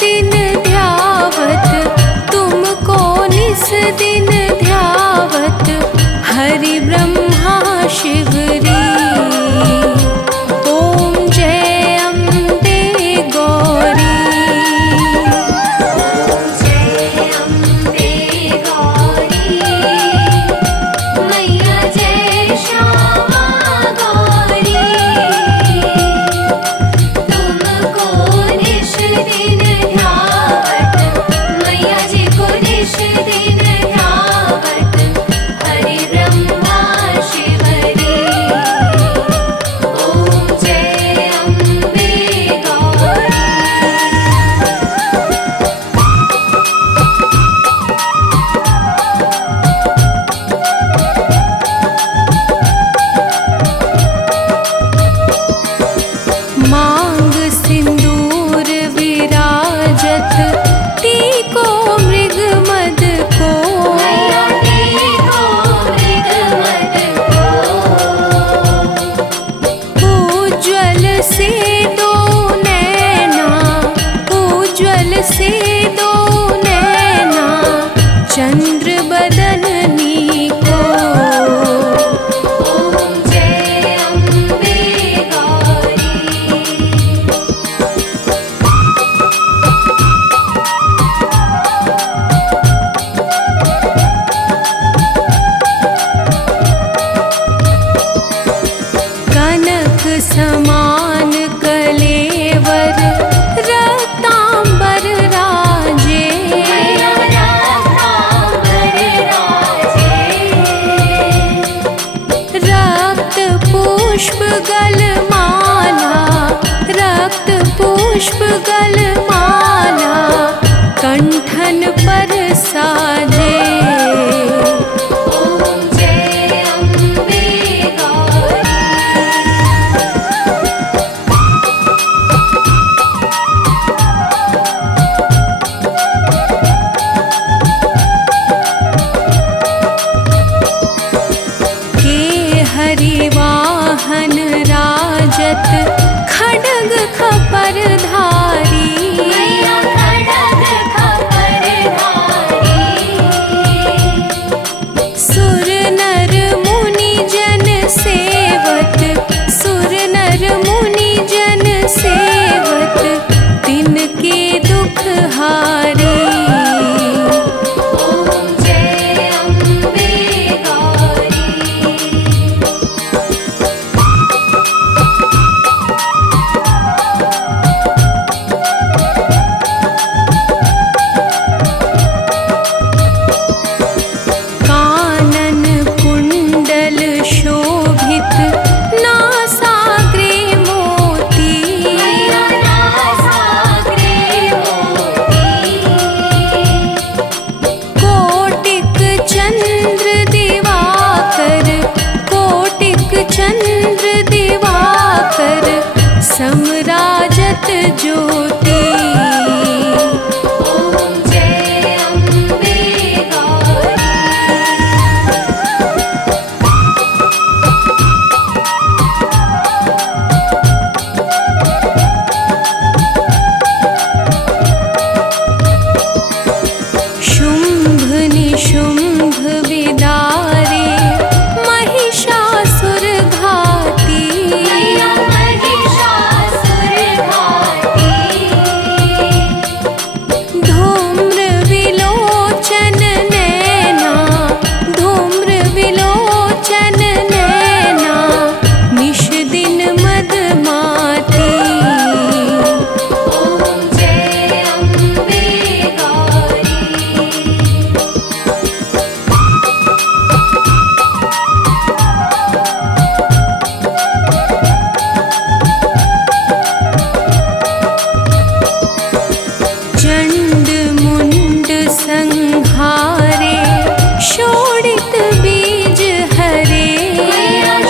दिन ध्यावत तुमको, निस दिन ध्यावत हरि ब्रह्मा शिवरी। ओम जय अम्बे गौरी। ओम जय अम्बे गौरी। मैया जय श्यामा गौरी। तुमको निश दिन ध्यावत, मैया जी को निश दिन ध्यावत हरि ब्रह्मा शिवरी। ओम जय अम्बे गौरी। मांग सिंदूर विराजत, टीको मृग मद को। मैया टीको मृग मद को। उज्ज्वल से दो नैना, उज्ज्वल से दो नैना चंद्र बदननी को। ओम जय अम्बे गौरी। कनक समान कलेवर रत्नांबर राजे। रक्त पुष्प गलमाला, रक्त पुष्प गलमाला कंठन पर साजे। ओम जय अम्बे गौरी। के हरिवाहन राजत खड्ग खपर धारी। मैया खड्ग खपर धारी। सुर नर मुनि जन सेवत, सुर नर मुनि जन सेवत तिनके दुख हारी। ओम जय अम्बे गौरी। कानन कुंडल शोभित, नासाग्रे मोती। नासाग्रे मोती। कोटिक चंद्र दिवाकर, कोटिक चंद्र दिवाकर समराजत ज्योति। ओम जय अम्बे गौरी। शुंभ निशुंभ विदारे महिषासुर घाती। महिषासुर घाती। धूम्र विलोचन नैना, धूम्र विलोचन नैना निश दिन मदमाती। ओम जय अम्बे गौरी। चंड मुंड संहारे, शोणित बीज हरे।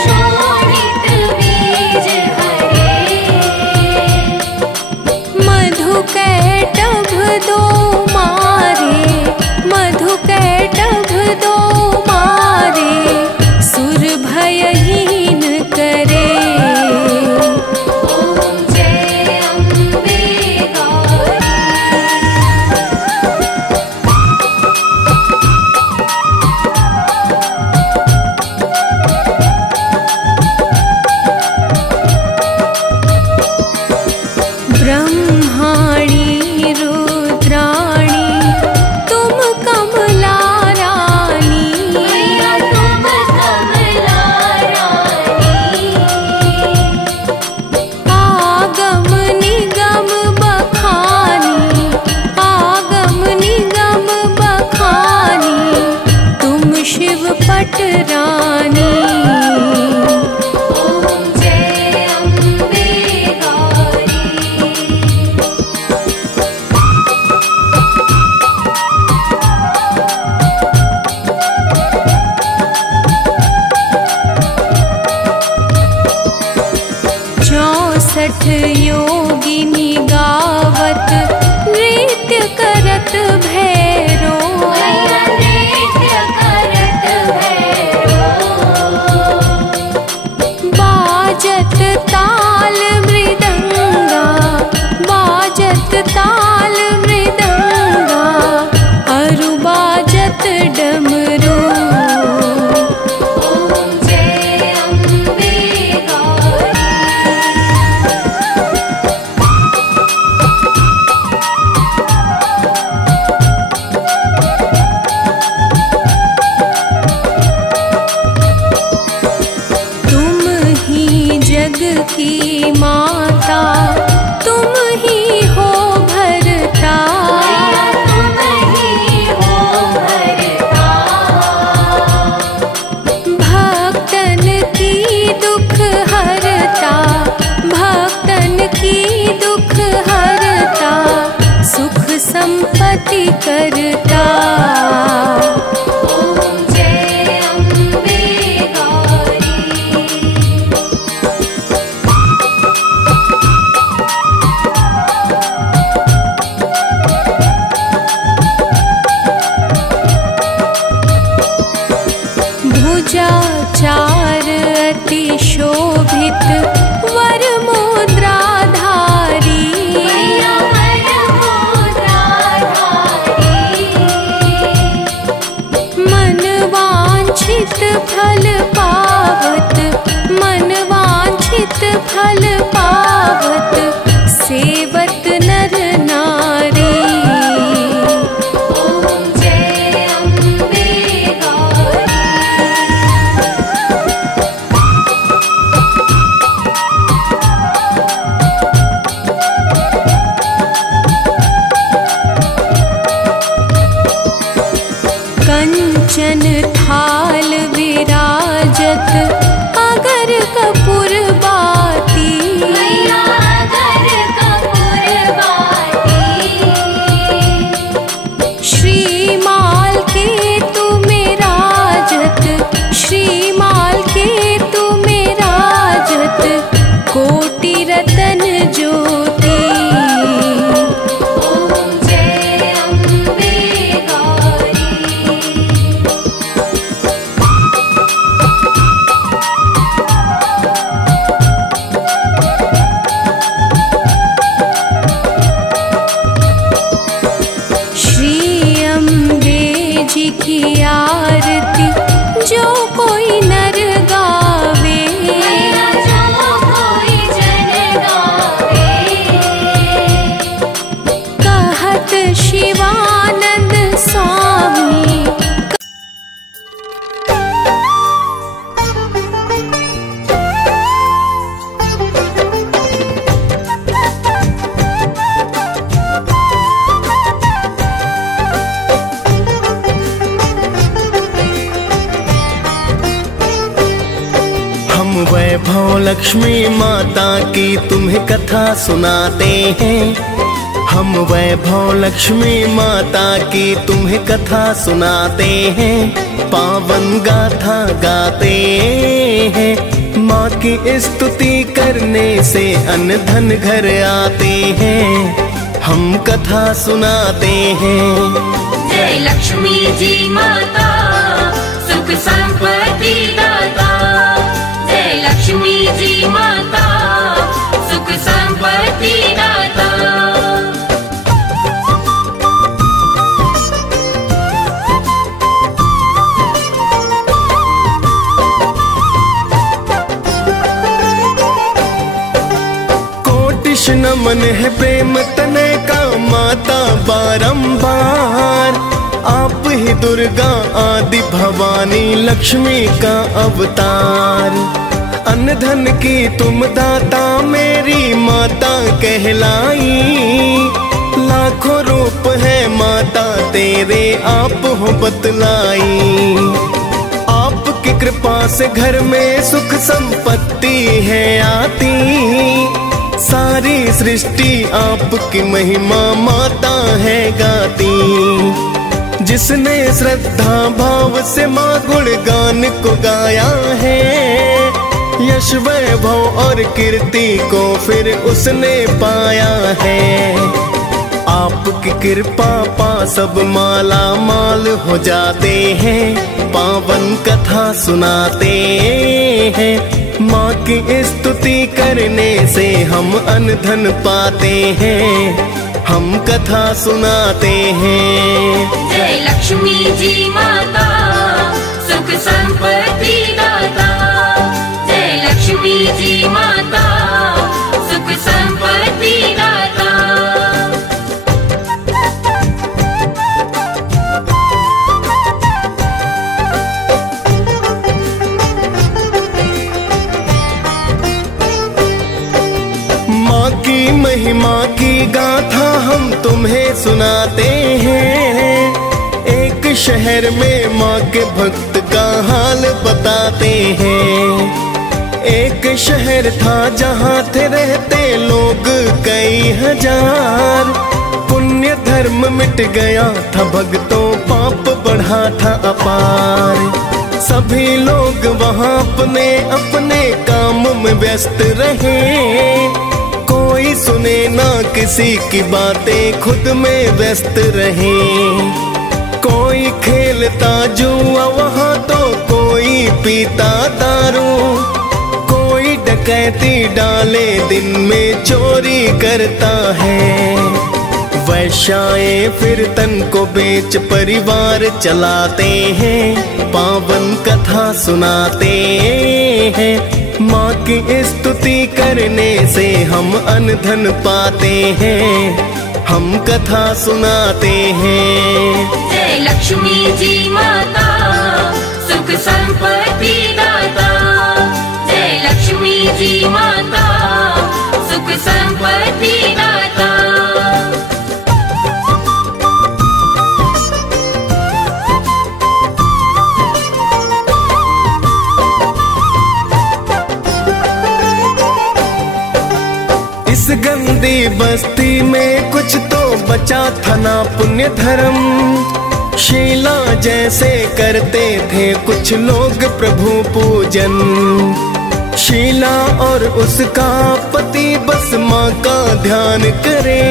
शोणित बीज हरे। मधु कैटभ दो मारे, मधु कैटभ दो मारे सुर भयहीन करे। ओम जय अम्बे गौरी। अति करता। ओम जय अम्बे गौरी। भुजा चार अति शोभित वर मुद्राधारी। मन वांछित फल पावत, मन वांछित फल पावत, सेवत नर नारी। ओम जय अम्बे गौरी। कंचन थाल विराजत अगर कपूर बाती। अगर कपूर बाती। श्रीमाल के तुम्हें राजत, श्रीमाल के तुम्हें राजत, कोटि रतन ज्योति। ओम जय अम्बे गौरी। श्री अम्बे जी की आरती जो कोई नर गावे। जो कोई जन गावे। कहत शिवानंद स्वामी। हम वैभव लक्ष्मी माता की तुम्हें कथा सुनाते हैं। हम वैभव लक्ष्मी माता की तुम्हें कथा सुनाते हैं। पावन गाथा गाते हैं। माँ की स्तुति करने से अन्न धन घर आते हैं। हम कथा सुनाते हैं। जय लक्ष्मी जी माता सुख संपत्ति दाता। जय लक्ष्मी जी माता सुख संपत्ति दाता। कोटिश नमन है प्रेम तने का माता बारंबार। आप ही दुर्गा आदि भवानी लक्ष्मी का अवतार। अन्न धन की तुम दाता मेरी माता कहलाई। लाखों रूप है माता तेरे आप हो बतलाई। आपकी कृपा से घर में सुख संपत्ति है आती। सारी सृष्टि आपकी महिमा माता है गाती। जिसने श्रद्धा भाव से माँ गुणगान को गाया है। यश वैभव और कीर्ति को फिर उसने पाया है। आपकी कृपा पा सब माला माल हो जाते हैं। पावन कथा सुनाते हैं। माँ की स्तुति करने से हम अन्न धन पाते हैं। हम कथा सुनाते हैं। जय लक्ष्मी जी माता सुख संपत्ति दाता। जय लक्ष्मी जी माता सुख संपत्ति दाता। माँ की महिमा की गाथा हम तुम्हें सुनाते हैं। एक शहर में माँ के भक्त का हाल बताते हैं। एक शहर था जहाँ थे रहते लोग कई हजार। पुण्य धर्म मिट गया था भक्तों, पाप बढ़ा था अपार। सभी लोग वहाँ अपने अपने काम में व्यस्त रहे, कोई सुने ना किसी की बातें, खुद में व्यस्त रहे। कोई खेलता जुआ वहाँ तो कोई पीता दारू, कोई डकैती डाले दिन में चोरी करता है। वैश्याएं फिर तन को बेच परिवार चलाते हैं, पावन कथा सुनाते हैं। माँ की स्तुति करने से हम अन्न धन पाते हैं, हम कथा सुनाते हैं। जय लक्ष्मी जी माता, सुख संपत्ति दाता। जय लक्ष्मी जी माता, सुख संपत्ति दाता। इस गंदी बस्ती में कुछ तो बचा था ना पुण्य धर्म, शीला जैसे करते थे कुछ लोग प्रभु पूजन। शीला और उसका पति बस माँ का ध्यान करे,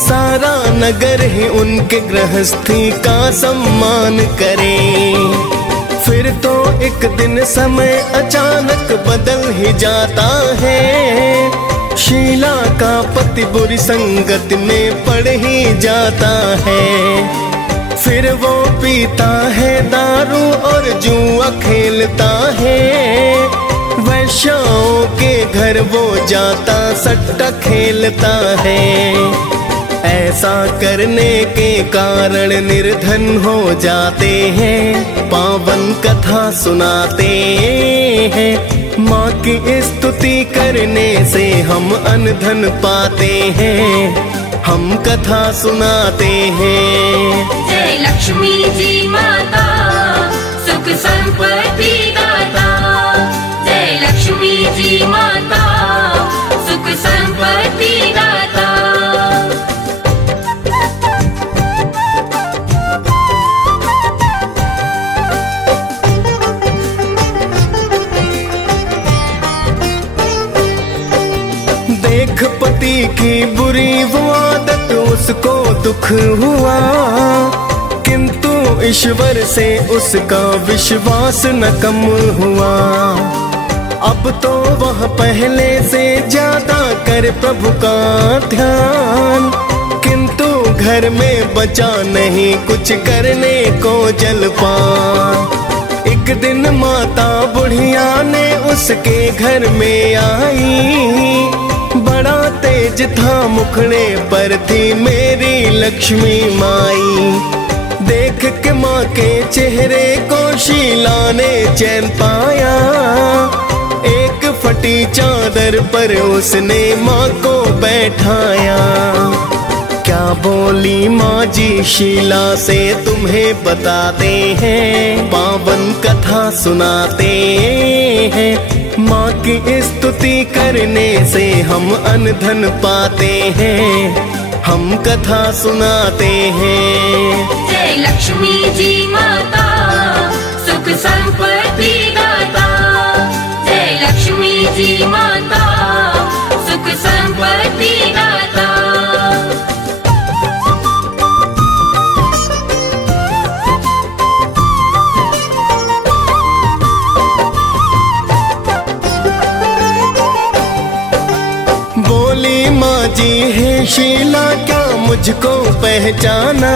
सारा नगर ही उनके गृहस्थी का सम्मान करे। फिर तो एक दिन समय अचानक बदल ही जाता है, शीला का पति बुरी संगत में पड़ ही जाता है। फिर वो पीता है दारू और जुआ खेलता है, वैश्याओं के घर वो जाता सट्टा खेलता है। ऐसा करने के कारण निर्धन हो जाते हैं, पावन कथा सुनाते हैं। माँ की स्तुति करने से हम अन्न धन पाते हैं, हम कथा सुनाते हैं। जय लक्ष्मी जी माता, सुख संपत्ति दाता। जय लक्ष्मी जी माता, सुख संपत्ति दाता। देख पति की बुरी वो आदत उसको दुख हुआ, किंतु ईश्वर से उसका विश्वास न कम हुआ। अब तो वह पहले से ज्यादा कर प्रभु का ध्यान, किंतु घर में बचा नहीं कुछ करने को जलपान। एक दिन माता बुढ़िया ने उसके घर में आई, बड़ा तेज था मुखड़े पर थी मेरी लक्ष्मी माई। देख के माँ के चेहरे को शीला ने चैन पाया, एक फटी चादर पर उसने माँ को बैठाया। क्या बोली माँ जी शीला से तुम्हें बताते हैं, पावन कथा सुनाते हैं। माँ की स्तुति करने से हम अन्न धन पाते हैं, हम कथा सुनाते हैं। जय लक्ष्मी जी माता, सुख संपत्ति दाता। जय लक्ष्मी जी माता, सुख संपत्ति दाता। बोली माँ जी है शीला क्या मुझको पहचाना,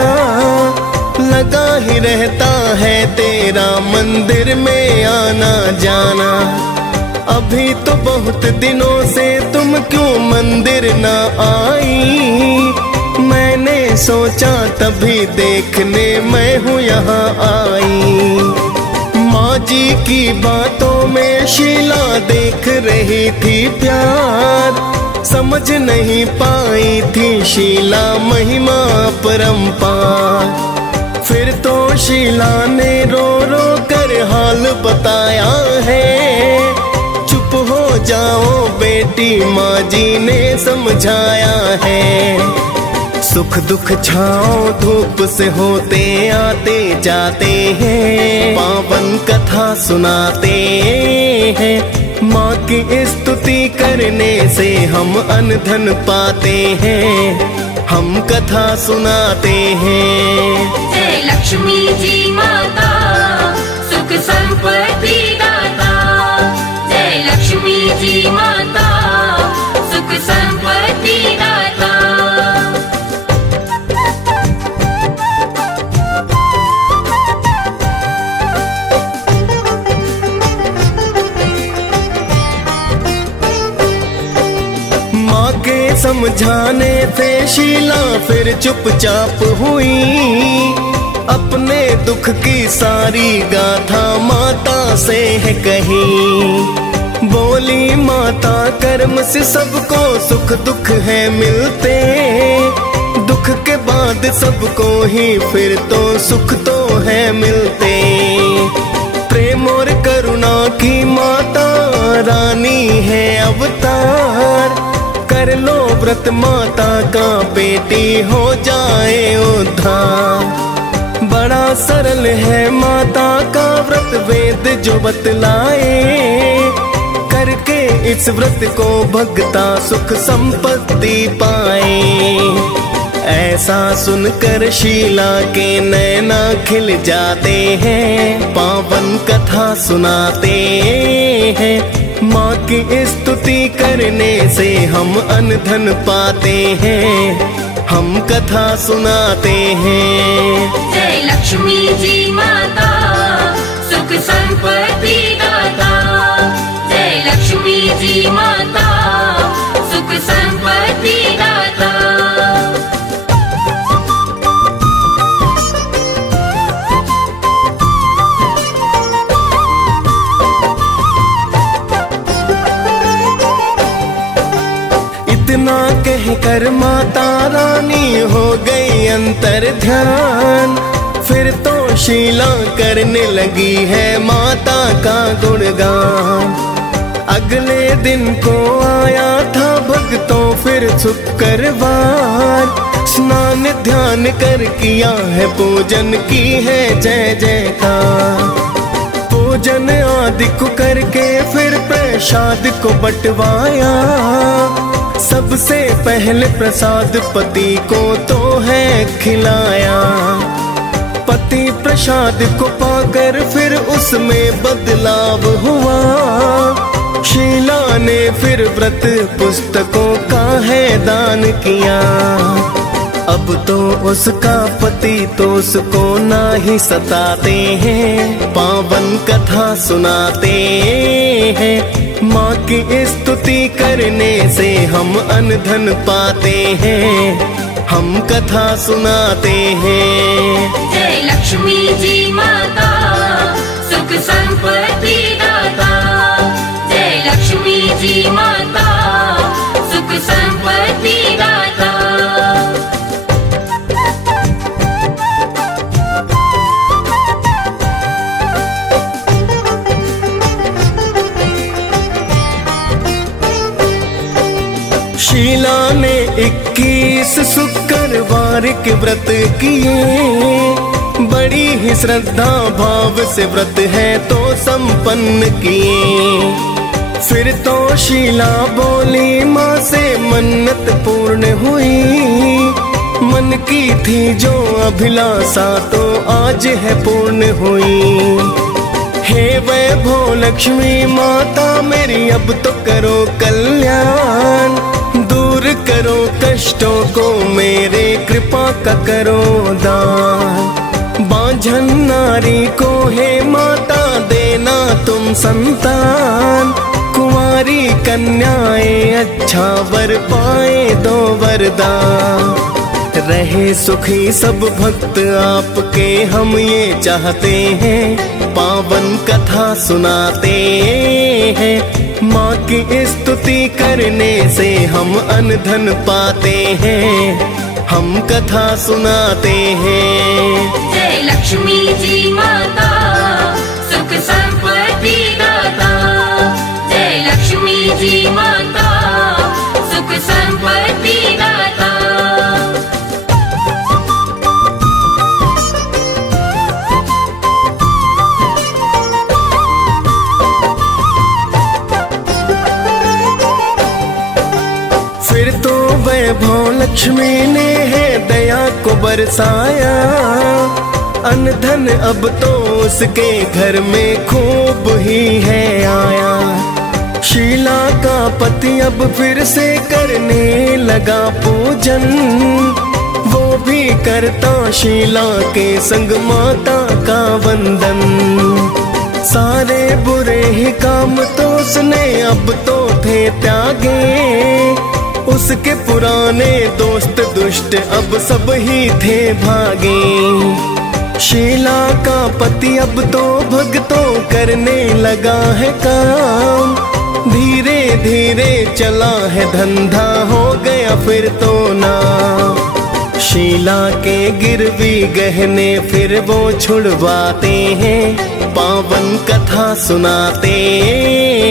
लगा ही रहता है तेरा मंदिर में आना जाना। अभी तो बहुत दिनों से तुम क्यों मंदिर ना आई, मैंने सोचा तभी देखने मैं हूँ यहाँ आई। माँ जी की बातों में शीला देख रही थी प्यार, समझ नहीं पाई थी शीला महिमा परंपार। फिर तो शीला ने रो रो कर हाल बताया है, चुप हो जाओ बेटी माँ जी ने समझाया है। सुख दुख छाँव धूप से होते आते जाते हैं, पावन कथा सुनाते हैं। माँ की स्तुति करने से हम अन्न धन पाते हैं, हम कथा सुनाते हैं। जय लक्ष्मी जी माता सुख संपत्ति दाता, जय लक्ष्मी जी माता सुख संपत्ति दाता। माँ के समझाने से शीला फिर चुपचाप हुई, अपने दुख की सारी गाथा माता से है कही। बोली माता कर्म से सबको सुख दुख है मिलते, दुख के बाद सबको ही फिर तो सुख तो है मिलते। प्रेम और करुणा की माता रानी है अवतार, कर लो व्रत माता का बेटी हो जाए उद्धार। बड़ा सरल है माता का व्रत वेद जो बतलाए, करके इस व्रत को भगता सुख संपत्ति पाए। ऐसा सुनकर शीला के नैना खिल जाते हैं, पावन कथा सुनाते हैं। माँ की स्तुति करने से हम अन्न धन पाते हैं, हम कथा सुनाते हैं। जय लक्ष्मी जी माता सुख संपत्ति दाता, जय लक्ष्मी जी माता सुख संपत्ति दाता। इतना कहकर माता रानी हो गई अंतर ध्यान, फिर तो शीला करने लगी है माता का गुणगान। अगले दिन को आया था भक्तों फिर शुक्रवार, स्नान ध्यान कर किया है पूजन की है जय जयकार। पूजन आदि को करके फिर प्रसाद को बंटवाया, सबसे पहले प्रसाद पति को तो है खिलाया। पति प्रसाद को पाकर फिर उसमें बदलाव हुआ, शीला ने फिर व्रत पुस्तकों का है दान किया। अब तो उसका पति तो उसको ना ही सताते हैं, पावन कथा सुनाते हैं। माँ की स्तुति करने से हम अन्न धन पाते हैं, हम कथा सुनाते हैं। जय लक्ष्मी जी माता सुख संपत्ति दाता, जय लक्ष्मी जी माता सुख संपत्ति दाता। शीला ने 21 शुक्रवार के व्रत किए, बड़ी ही श्रद्धा भाव से व्रत है तो संपन्न किए। फिर तो शीला बोली माँ से मन्नत पूर्ण हुई, मन की थी जो अभिलाषा तो आज है पूर्ण हुई। हे वैभव लक्ष्मी माता मेरी अब तो करो कल्याण, दूर करो कष्टों को मेरे कृपा का करो दान। बांझन नारी को हे माता देना तुम संतान, कुंवारी कन्याएं अच्छा वर पाए दो वरदान। रहे सुखी सब भक्त आपके हम ये चाहते हैं, पावन कथा सुनाते हैं। माँ की स्तुति करने से हम अन्न धन पाते हैं, हम कथा सुनाते हैं। जय लक्ष्मी जी माता सुख संपत्ति दाता, जय लक्ष्मी जी माता सुख संपत्ति दाता। लक्ष्मी ने है दया को बरसाया, अन्न धन अब तो उसके घर में खूब ही है आया। शीला का पति अब फिर से करने लगा पूजन, वो भी करता शीला के संग माता का वंदन। सारे बुरे ही काम तो उसने अब तो थे त्यागे, उसके पुराने दोस्त दुष्ट अब सब ही थे भागे। शीला का पति अब तो भक्तों करने लगा है काम, धीरे धीरे चला है धंधा हो गया फिर तो ना। शीला के गिरवी गहने फिर वो छुड़वाते हैं, पावन कथा सुनाते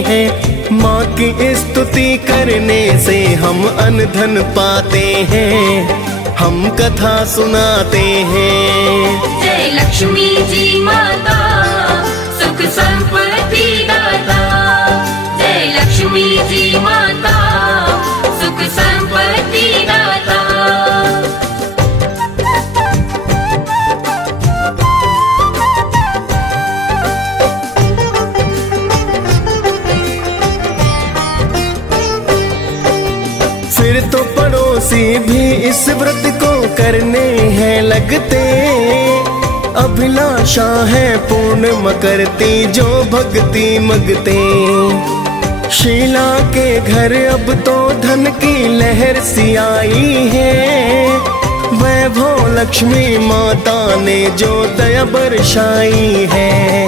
हैं। माँ की स्तुति करने से हम अन्न धन पाते हैं, हम कथा सुनाते हैं। जय लक्ष्मी जी माता सुख संपत्ति दाता, जय लक्ष्मी जी माता सुख संपत्ति दाता। फिर तो पड़ोसी भी इस व्रत को करने हैं लगते, अभिलाषा है पूर्ण मकरती जो भक्ति मगते। शीला के घर अब तो धन की लहर सी आई है, वैभव लक्ष्मी माता ने जो दया बरसाई है।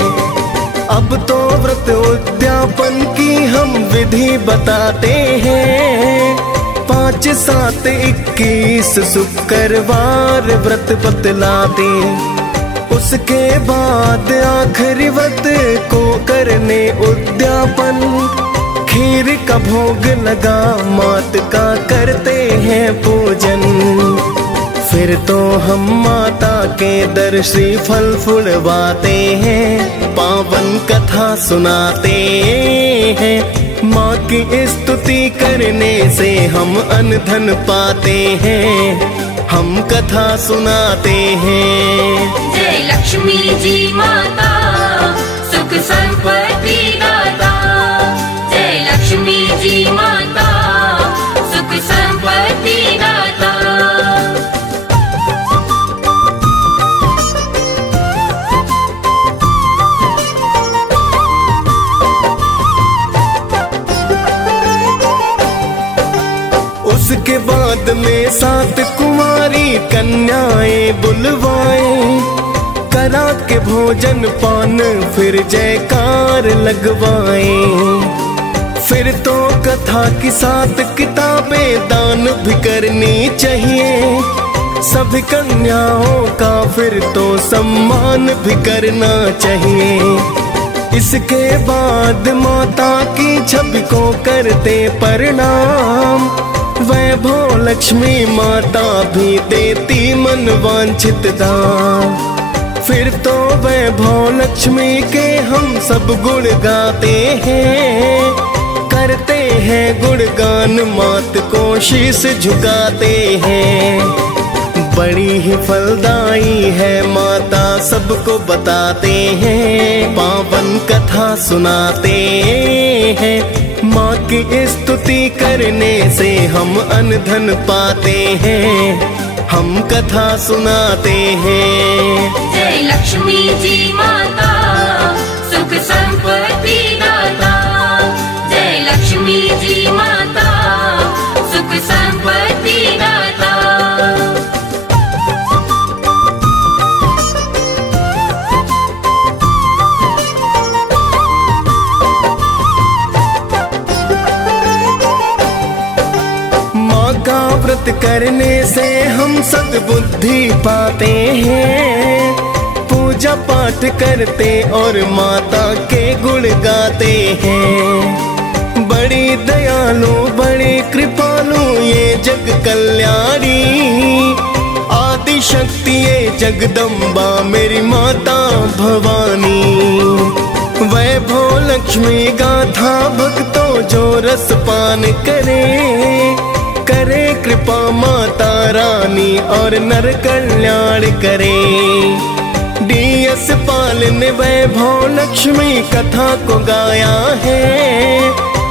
अब तो व्रत उद्यापन की हम विधि बताते हैं, 5, 7, 21 शुक्रवार व्रत बतलाते। उसके बाद आखिरी व्रत को करने उद्यापन, खीर का भोग लगा मात का करते हैं पूजन। फिर तो हम माता के दर्शी फल फुलवाते हैं, पावन कथा सुनाते हैं। माँ की स्तुति करने से हम अन्न धन पाते हैं, हम कथा सुनाते हैं। जय लक्ष्मी जी माता सुख संपत्ति दाता, जय लक्ष्मी जी माता सुख संपत्ति दाता। उसके बाद में 7 कुंवारी कन्याएं बुलवाए, करा के भोजन पान फिर जयकार लगवाए। फिर तो कथा की 7 किताबें दान भी करनी चाहिए, सभी कन्याओं का फिर तो सम्मान भी करना चाहिए। इसके बाद माता की छवि को करते प्रणाम, वैभव लक्ष्मी माता भी देती मन वांछित दान। फिर तो वैभव लक्ष्मी के हम सब गुण गाते हैं, करते हैं गुणगान मात को शीश झुकाते हैं। बड़ी ही फलदाई है माता सबको बताते हैं, पावन कथा सुनाते हैं। माँ की स्तुति करने से हम अन्न धन पाते हैं, हम कथा सुनाते हैं। जय लक्ष्मी जी माता सुख संपत्ति दाता, जय लक्ष्मी जी माता सुख संपत्ति दाता। व्रत करने से हम सद्बुद्धि पाते हैं, पूजा पाठ करते और माता के गुण गाते हैं। बड़ी दयालु बड़ी कृपालु ये जग कल्याणी, आदि शक्ति ये जगदम्बा मेरी माता भवानी। वैभव लक्ष्मी गाथा भक्तों जो रस पान करे, करे कृपा कृपा माता रानी और नर कल्याण करे। DS पाल ने वैभव लक्ष्मी कथा को गाया है।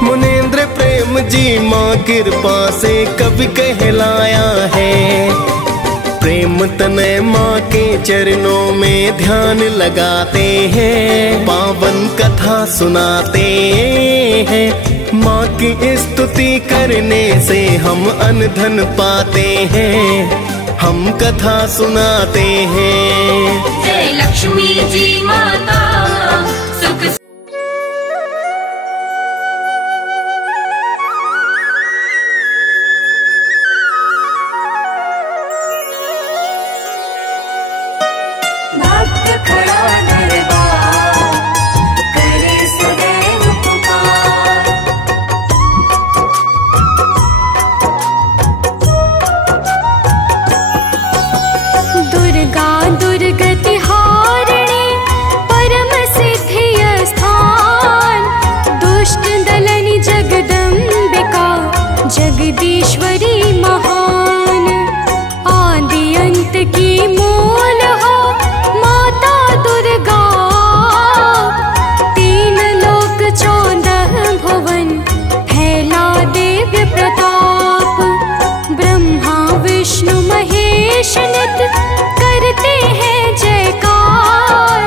मुनेंद्र प्रेम जी माँ कृपा से कवि कहलाया है। प्रेम तनय माँ के चरणों में ध्यान लगाते हैं, पावन कथा सुनाते हैं। माँ की स्तुति करने से हम अन्न धन पाते हैं, हम कथा सुनाते हैं। जय लक्ष्मी जी माता सुख भक्त खड़ा दरबार करे सदैव पुकार। दुर्गा दुर्गति हारिणी परम सिद्धि स्थान। दुष्ट दलनी जगदम्बिका जगदीश्वरी महान। आदि अंत की मूल हो माता दुर्गा। तीन लोक 14 भुवन फैला दिव्य प्रताप। ब्रह्मा विष्णु महेश नित करते हैं जयकार।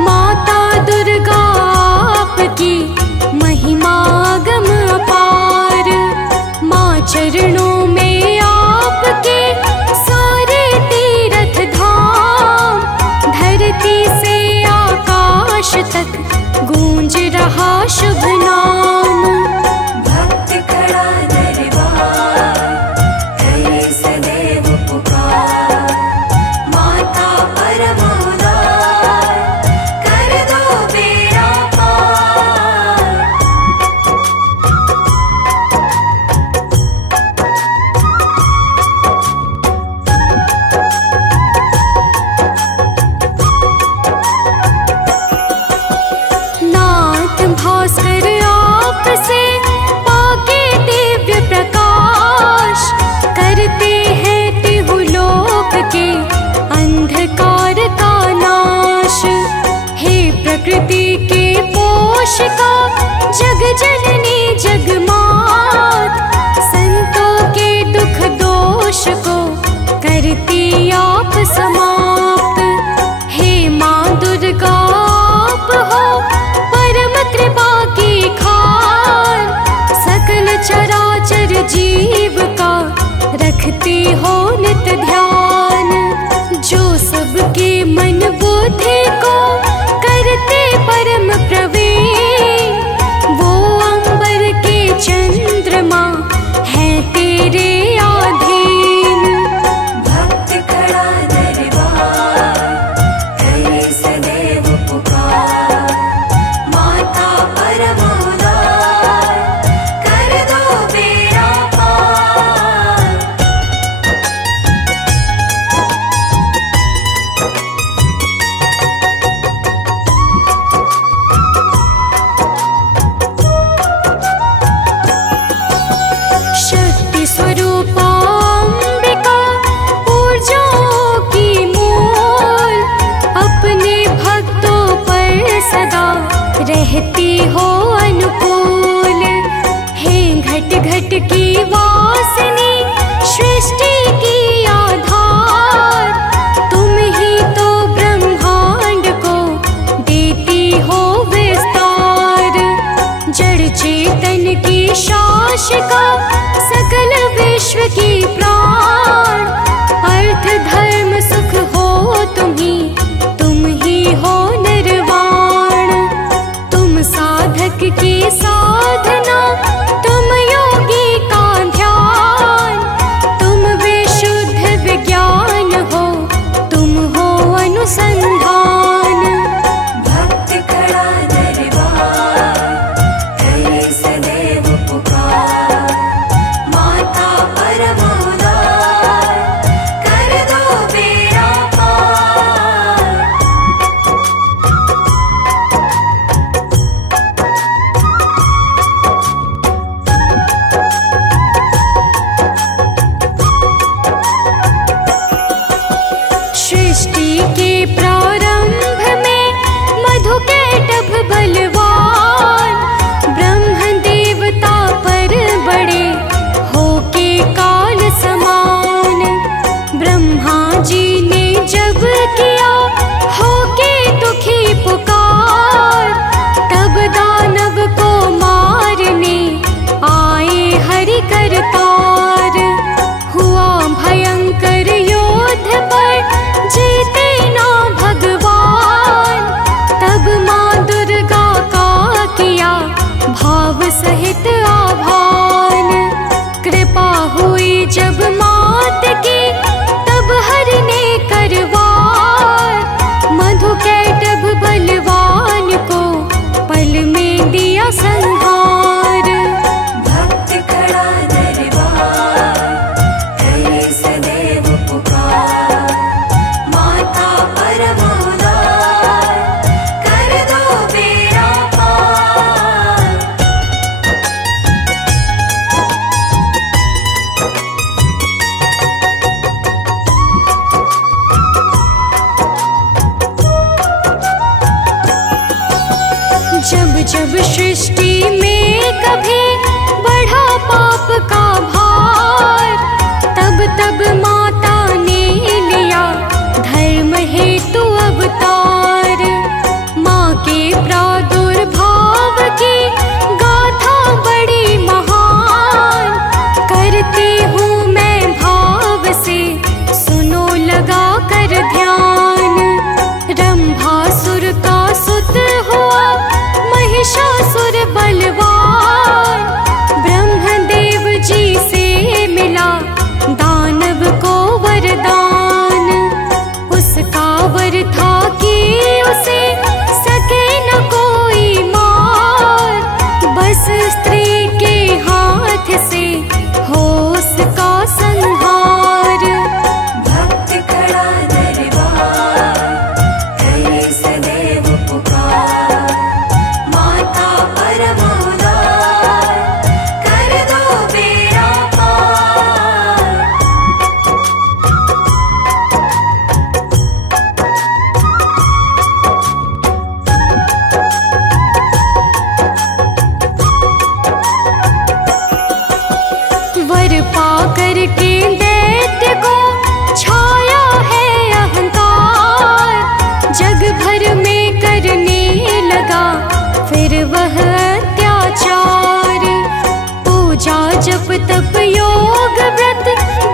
माता दुर्गा आपकी महिमा गम अपार। माँ चरणों में आपके सारे तीर्थ धाम। धरती से आकाश तक गूंज रहा शुभ नाम। भक्त खड़ा दरबार करे सदैव पुकार। माता परम उदार कर दो बेड़ा पार। नाथ भास्कर आपसे पाके दिव्य प्रकाश। करते हैं तिहुलोक के अंधकार का नाश। हे प्रकृति के पोषिका जग जननी जगमात। संतों के दुख दोष को करती आप समाप्त। हे माँ दुर्गा आप हो परम कृपा की खान। सकल चराचर जीव का रखती हो नित ध्यान। जो सबके मन बुद्धि को करते परम प्रवीण। वो अंबर के चंद्रमा है तेरे अधीन। भक्त खड़ा दरबार करे सदैव पुकार। माता परम उदार कर दो बेड़ा पार। शक्ति स्वरूपा अंबिका ऊर्जाओं की मूल। अपने भक्तों पर सदा रहती हो अनुकूल। हे घट घट की वासिनी सृष्टि की आधार। तुम ही तो ब्रह्मांड को देती हो विस्तार। जड़ चेतन की शासिका सकल विश्व की प्राण। अर्थ धर्म सुख हो तुम ही हो निर्वाण। तुम साधक की साधना, तुम योगी का ध्यान। तुम विश्व सृष्टि के प्रारंभ में मधुकैटभ बलवान ब्रह्म देवता पर बड़े होके काल समान। ब्रह्मा जी ने जब किया होके दुखी पुकार, तब दानव को मारने आए हरि करतार। हुआ भयंकर युद्ध पर जीते ना भगवान, तब माँ दुर्गा का किया भाव सहित आभान। कृपा हुई जब मात की तब हरि ने करवार, मधुकैटभ बलवान को पल में दिया संहार। भक्त खड़ा दरबार करे सदैव पुकार, माता परम उदार कर दो बेड़ा पार। जब जब सृष्टि में कभी बढ़ा पाप का भार, तब तब माता ने लिया धर्म हेतु अवतार। माँ के प्रादुर्भाव की गाथा बड़ी महान, करती हूँ मैं भाव से सुनो लगा कर ध्यान। रंभासुर का सुत हुआ महिषासुर बलवान, ब्रह्मदेव जी से मिला दानव को वरदान। उसका वर था कि उसे सके न कोई मार, बस स्त्री के हाथ से हो उसका संहार। भक्त खड़ा दरबार करे सदैव पुकार, माता परम उदार कर दो बेड़ा पार। वर पाकर के दैत्य को छाया है अहंकार, जग भर में करने लगा फिर वह अत्याचार। पूजा जप तप योग व्रत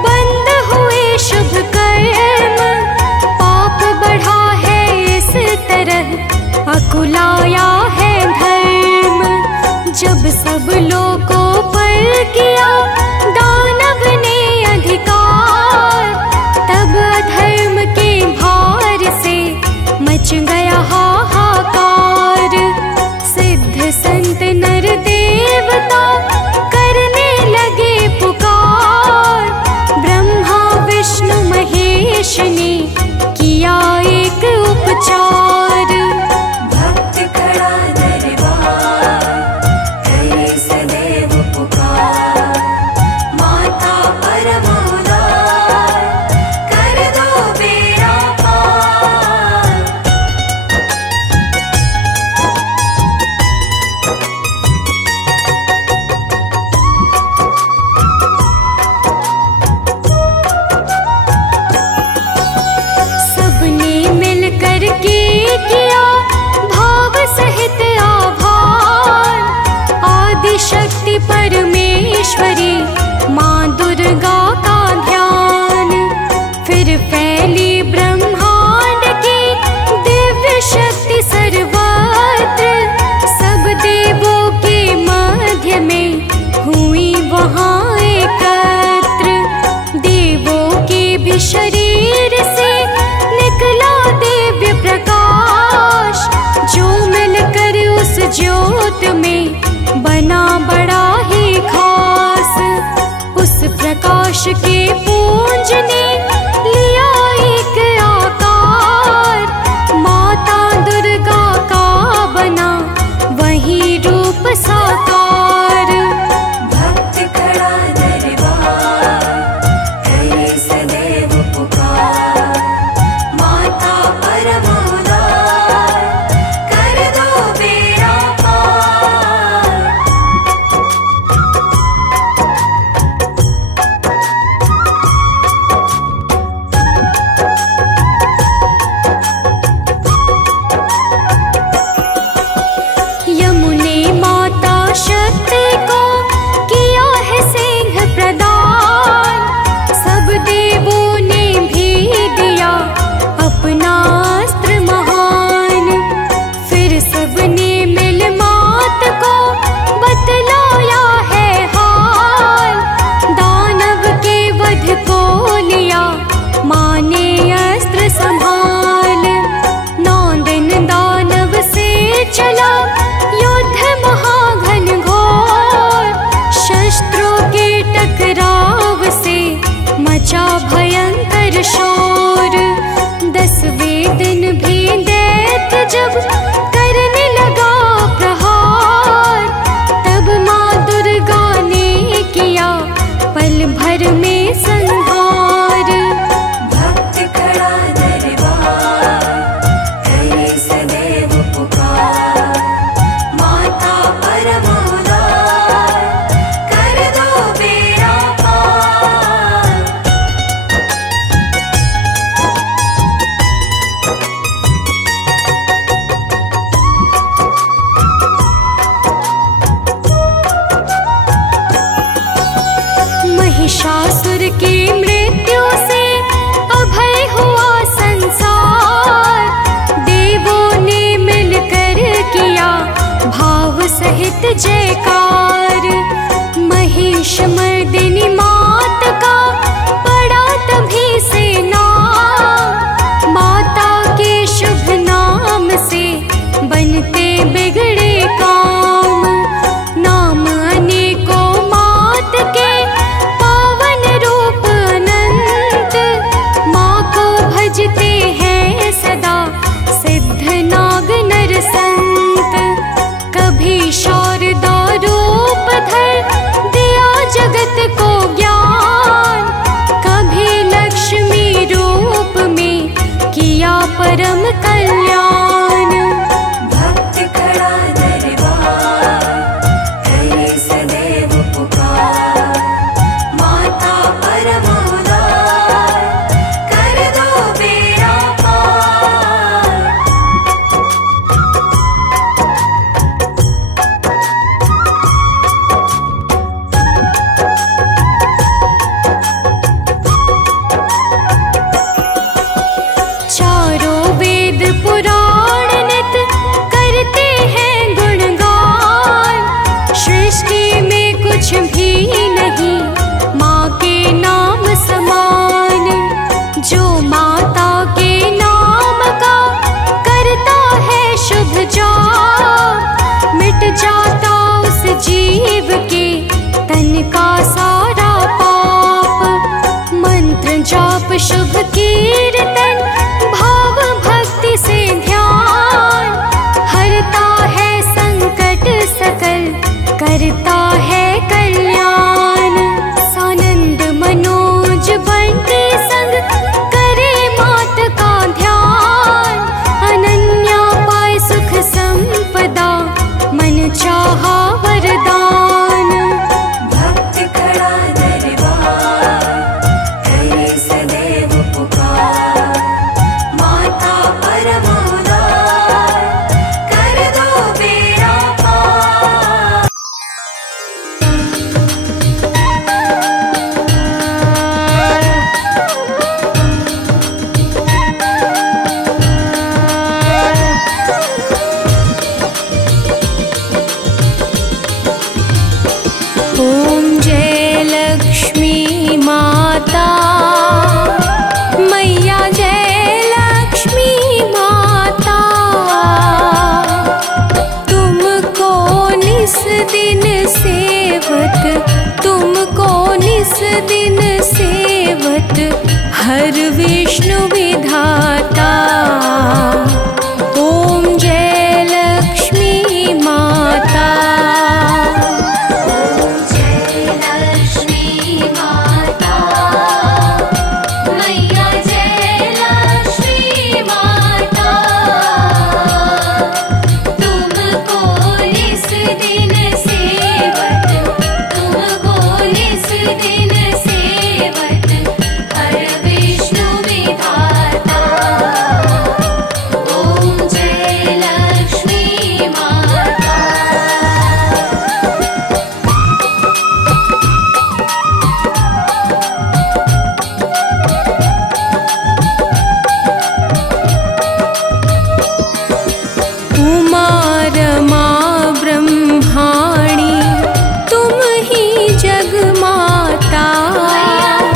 बंद हुए शुभ कर्म, पाप बढ़ा है इस तरह अकुलाया है धर्म। जब सब लोगों पर किया दानव ने अधिकार, तब अधर्म के भार से मच गया हाहाकार। सिद्ध संत नर देवता करने लगे पुकार, ब्रह्मा विष्णु महेश ने किया एक उपचार। भक्त खड़ा दरबार करे सदैव पुकार, माता परम उदार कर दो बेड़ा पार। सबने मिल कर के किया भाव सहित आभार। आदि शक्ति परमेश्वरी माँ दुर्गा का ध्यान, फिर फैली ब्रह्मांड की दिव्य शक्ति सर्वत्र। सब देवों के मध्य में हुई वहाँ एकत्र, देवों के भी शरीर से निकला दिव्य प्रकाश, जो मिलकर उस ज्योत में बना बड़ा ही खास। उस प्रकाश के पूंज ने लिया एक आकार, माता दुर्गा का बना वही रूप साकार। भक्त खड़ा दरबार करे सदैव पुकार, माता निस दिन सेवत हर विष्णु विधाता। ओम जय लक्ष्मी माता। ओम जय लक्ष्मी माता। मैया जय लक्ष्मी माता। तुमको निस दिन सेवत, तुमको निस दिन सेवत हर विष्णु विधाता। ओम जय लक्ष्मी माता। उमा रमा ब्रह्माणी तुम ही जग माता।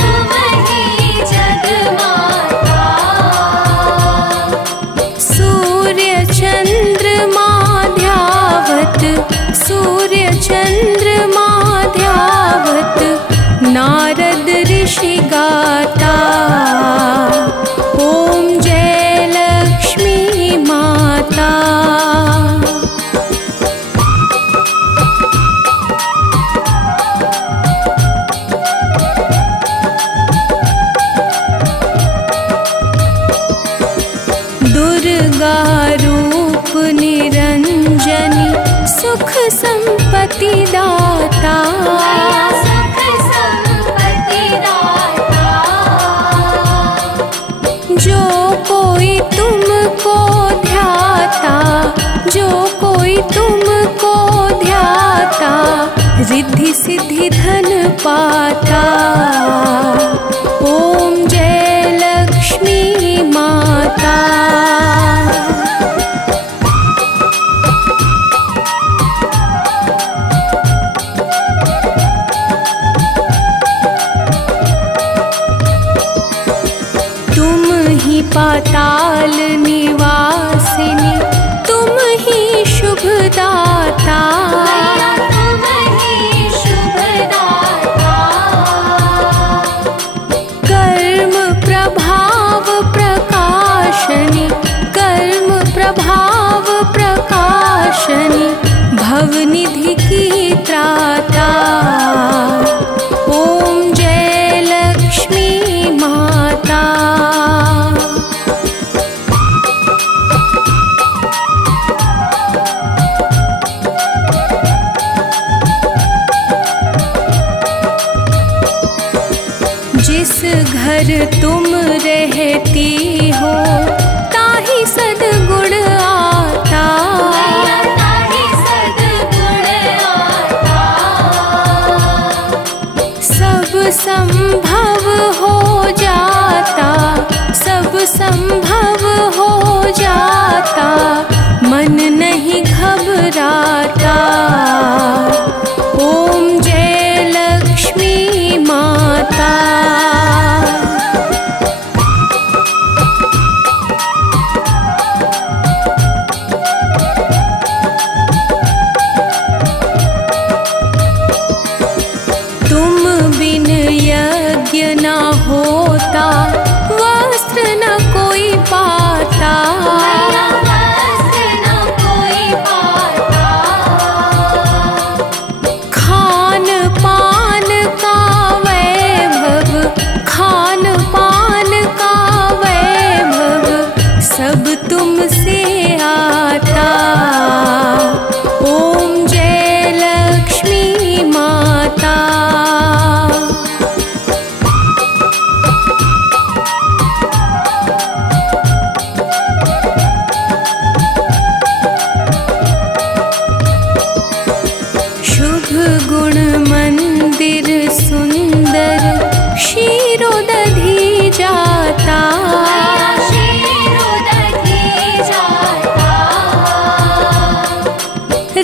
तुम ही जग माता। सूर्य चंद्रमा ध्यावत, सूर्य चंद्रमा ध्यावत नारद ऋषि गाता। ओम जय लक्ष्मी माता। दुर्गा रूप निरंजनी सुख संपत्ति दाता। सुख संपत्ति दाता। जो कोई तुमको ध्याता, जो कोई तुमको ध्याता रिद्धि सिद्धि धन पाता। ओम जय लक्ष्मी माता। तुम ही पाताल निवासिनी, तुम ही शुभदाता। तुम ही शुभदाता। कर्म प्रभाव प्रकाशनी, कर्म प्रभाव प्रकाशनी भवनिधि की त्राता। ओम जय लक्ष्मी माता। जिस घर तुम रहती हो ताहि सद्गुण आता। ताहि सद्गुण आता। सब संभव हो जाता, सब संभव हो जाता मन नहीं घबराता। ओम जय लक्ष्मी माता। तुम बिन यज्ञ न होता, वस्त्र न कोई पाता। वस्त्र न कोई पाता। खान पान का वैभव, खान पान का वैभव सब तुमसे आता। ओम जय लक्ष्मी माता। शुभ गुण मंदिर सुंदर क्षीरोदधि जाता। क्षीरोदधि जाता।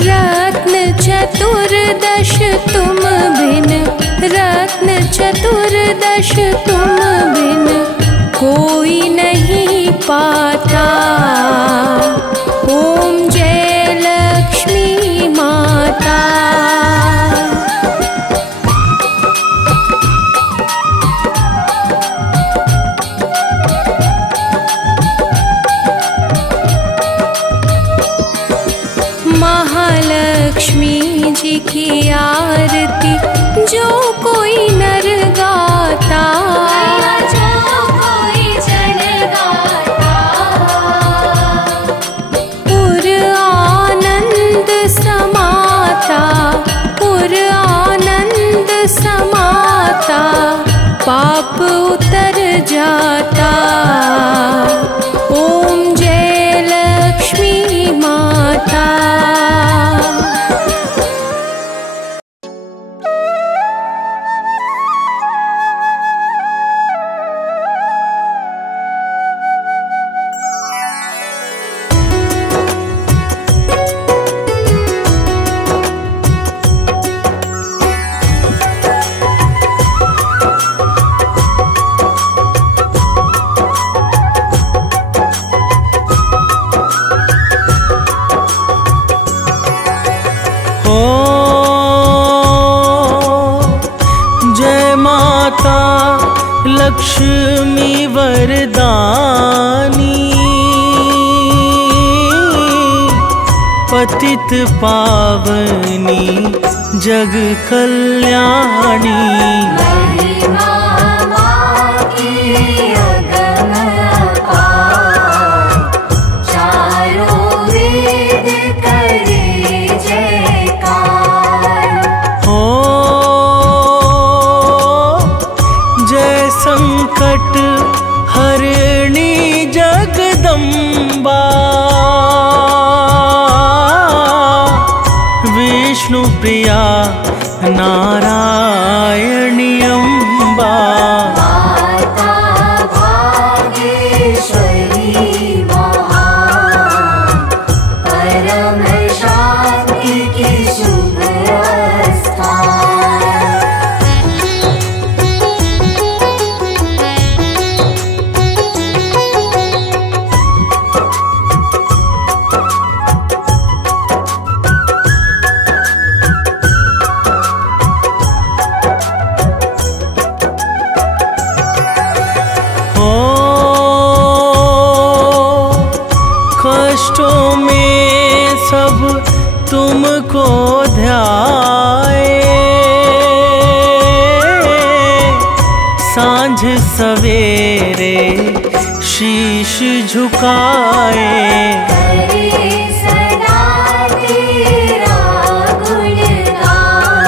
रत्न चतुर्दश तुम बिन, रत्न चतुर्दश तुम बिन कोई नहीं पाता। ओम जय लक्ष्मी माता। जो कोई नर गाता, मैया जो कोई जन गाता, पुर आनंद समाता, पुर आनंद समाता, पाप उतर जाता। ओम जय लक्ष्मी माता। लक्ष्मी वरदानी, पतित पावनी जग कल्याणी। महिमा माँ की अगम अपार, चारों वेद करे जयकार। हो जय संकट हरिणी जगदम्बा, विष्णु प्रिया नारायणी अम्बा। माता भागेश्वरी महान, परम शांति की शुभ स्थान। कष्टों में सब तुमको ध्याए, सांझ सवेरे शीश झुकाए। करे सदा तेरा गुणगान,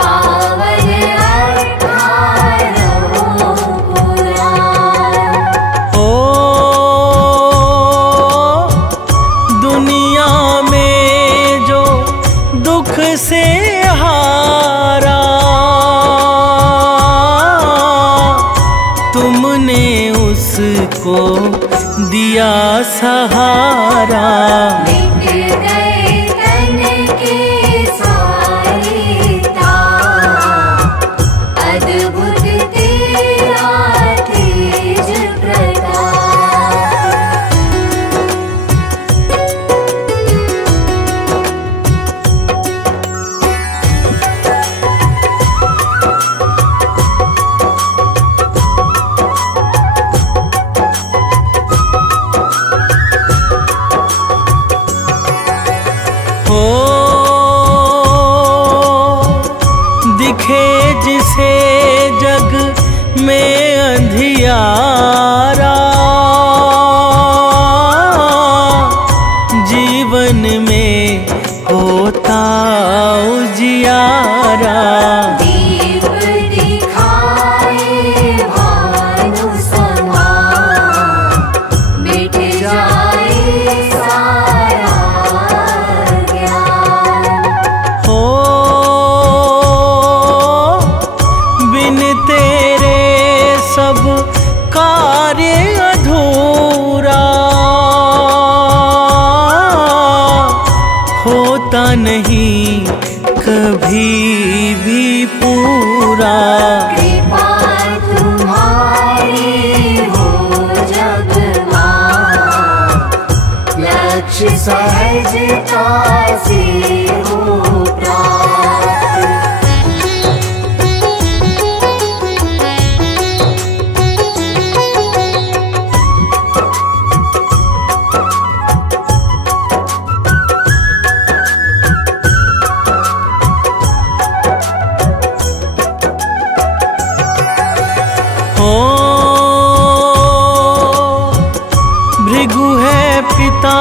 पावन 18 पुराण। ओ दुनिया में जो दुख से हारा, तुमने उसको दिया सहारा। मिट गए तन के सारे ताप, अद्भुत तेरा तेज प्रताप। हो दिखे जिसे जग में अंधियारा, जीवन में होता उजियारा। दीप दिखाए भानु समान, मिट जाए सारा ज्ञान। हो बिन तेरे सब कार्य अधूरा, होता नहीं कभी भी पूरा। कृपा तुम्हारी हो जब माँ, लक्ष्य सहजता से हो प्राप्त। भृगु है पिता,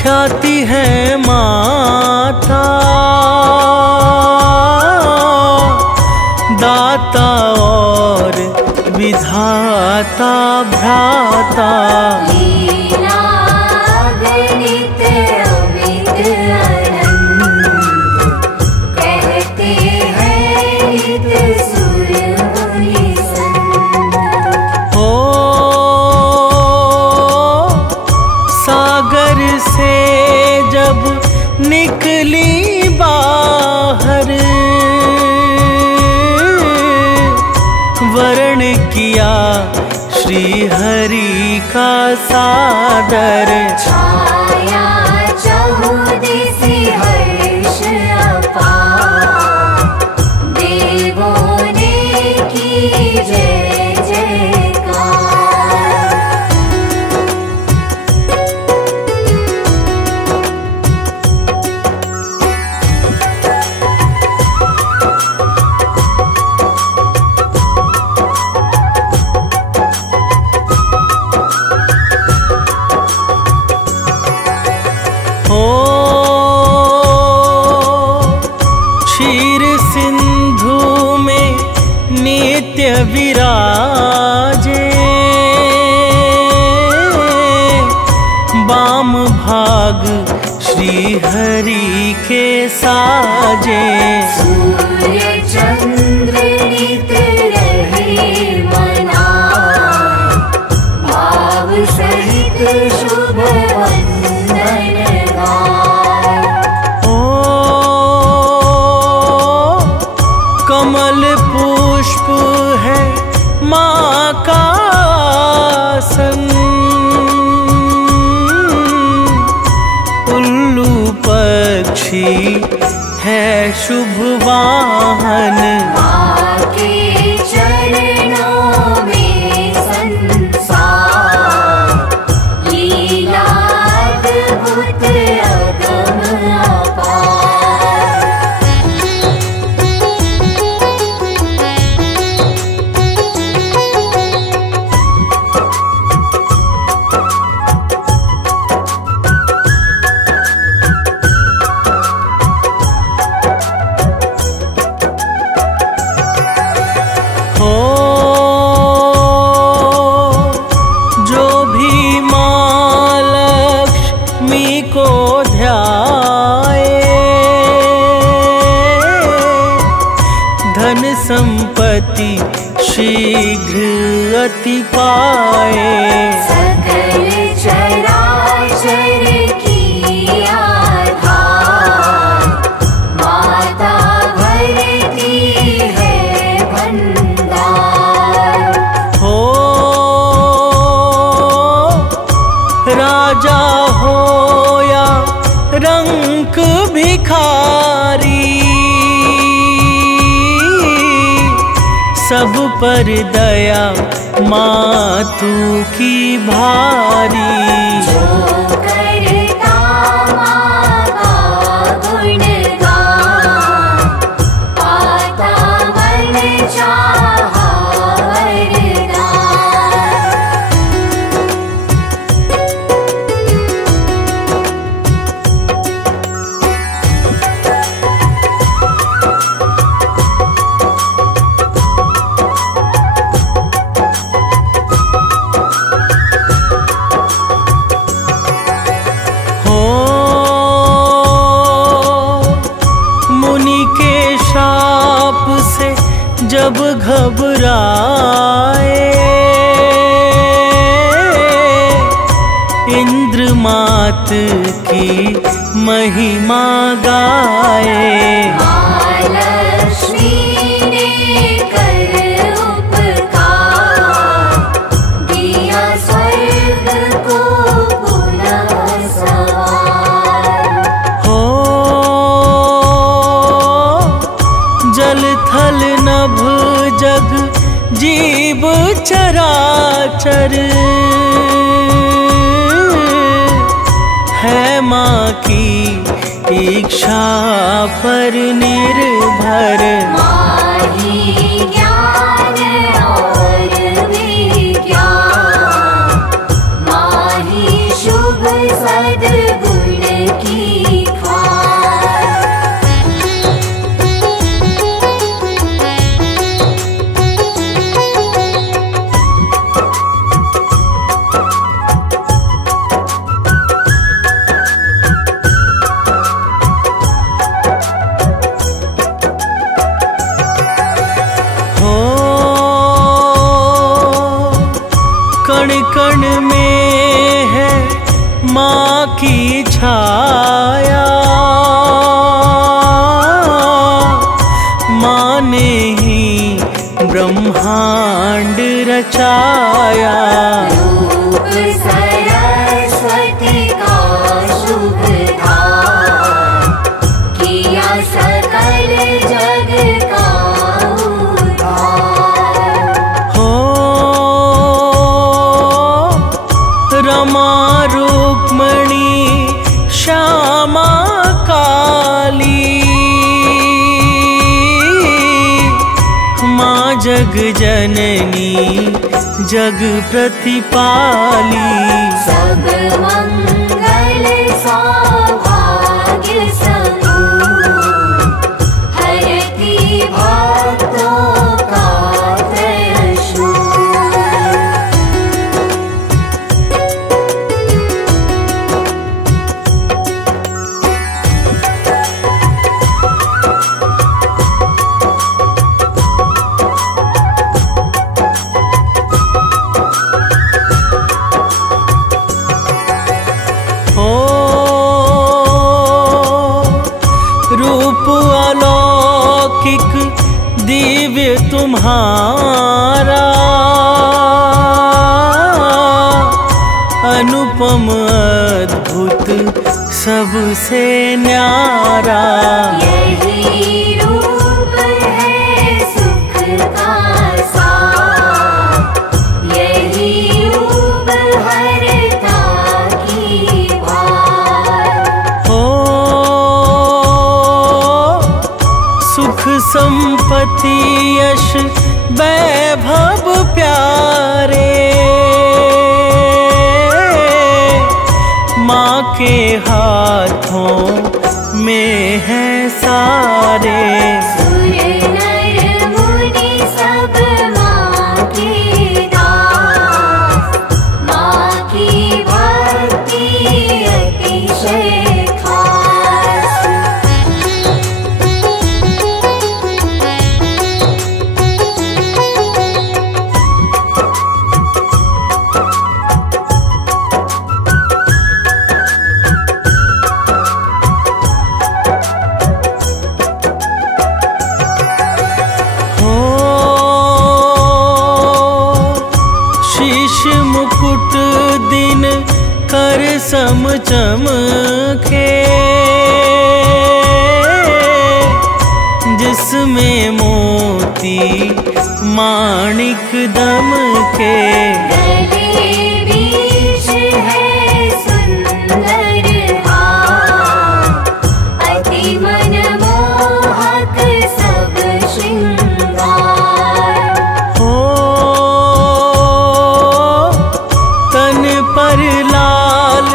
ख्याति है माता, दाता और विधाता भ्राता। लीला गणित अमित अनंत, कहते हैं हित सुर मुनि संत। हो सागर से जब निकली बाहर, वर्ण किया श्री हरि का सादर। छाया चहुदिशि हर्ष अपार, देवों ने की जय जयकार। हो क्षीर सिंधु में नित्य विराजे, वाम भाग श्री हरि के साजे। सूर्य चंद्र नित रहे मनाए, भाव सहित शुभ वंदन गाए। ओ कमल पुष्प है माँ का आसन, उल्लू पक्षी है शुभ वाहन। माँ के चरणों में संसार, लीला अद्भुत अगम अपार। हो जो भी माँ लक्ष्मी को ध्याए, धन संपत्ति शीघ्र अति पाए। सकल चराचर की आधार, माता भरती है भंडार। हो राजा हो या रंक भिखारी, सब पर दया मातु की भारी। जो करता माँ का गुणगान, पाता मन चाहा वरदान। हो मुनि के शाप से जब घबराए, इंद्र मात की महिमा गाए। महालक्ष्मी ने कर उपकार, दिया स्वर्ग को पुनः सवार। हो जल थल नभ जग जीव चराचर, है माँ की इच्छा पर निर्भर। माही ज्ञान और विज्ञान, माँ कण कण में है माँ की छाया, माँ ने ही ब्रह्मांड रचाया। रूप सरस्वती का शुभ धाम, किया सकल जग का उद्धार। हो रमा रुक्मणी श्यामा काली, माँ जग जननी जग प्रतिपाली। सब मंगल सौभाग्य समूह, हरती भक्तों का त्रयशूल। हो रूप अलौकिक दिव्य तुम्हारा, अनुपम अद्भुत सबसे न्यारा। यही रूप है सुख का सार, यही रूप हरता की भार। हो सुख संपत्ति यश वैभव प्यारे, माँ के हाथों में है सारे। सुर नर मुनि सब माँ के दास, माँ की भक्ति अतिशय खास। हो शीश मुकुट दिन कर सम चमके, जिसमें मोती माणिक दमके। गले बीच है सुंदर हार, अति मनमोहक सब श्रृंगार। हो तन पर लाल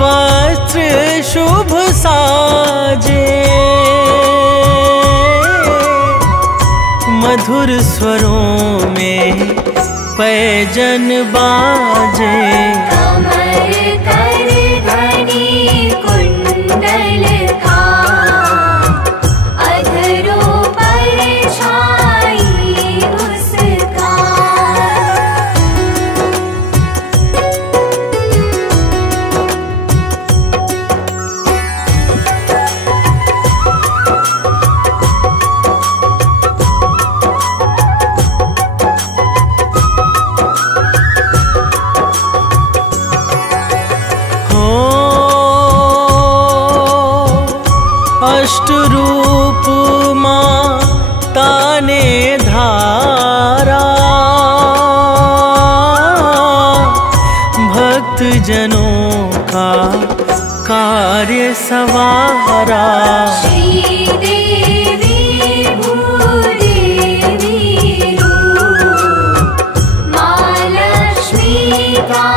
वस्त्र शुभ साजे, मधुर स्वरों में पैजन बाजे। कमर कर धनी कुंडल का, अधरों पर छाई मुस्कान। अष्ट रूप माँ ताने धारा, भक्त जनों का कार्य सवारा। श्रीदेवी भूदेवी रूप, माँ लक्ष्मी का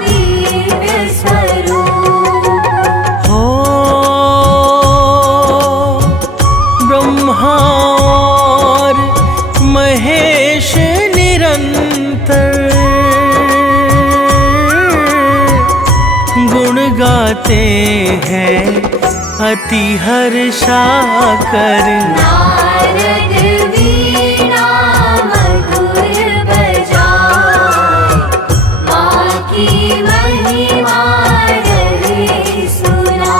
दिव्य स्वरूप। हो ब्रह्मा और महेश निरंतर गुण गाते हैं अति हर्षाकर। नारद वीणा मधुर बजाए, माँ की महिमा रहे सुना।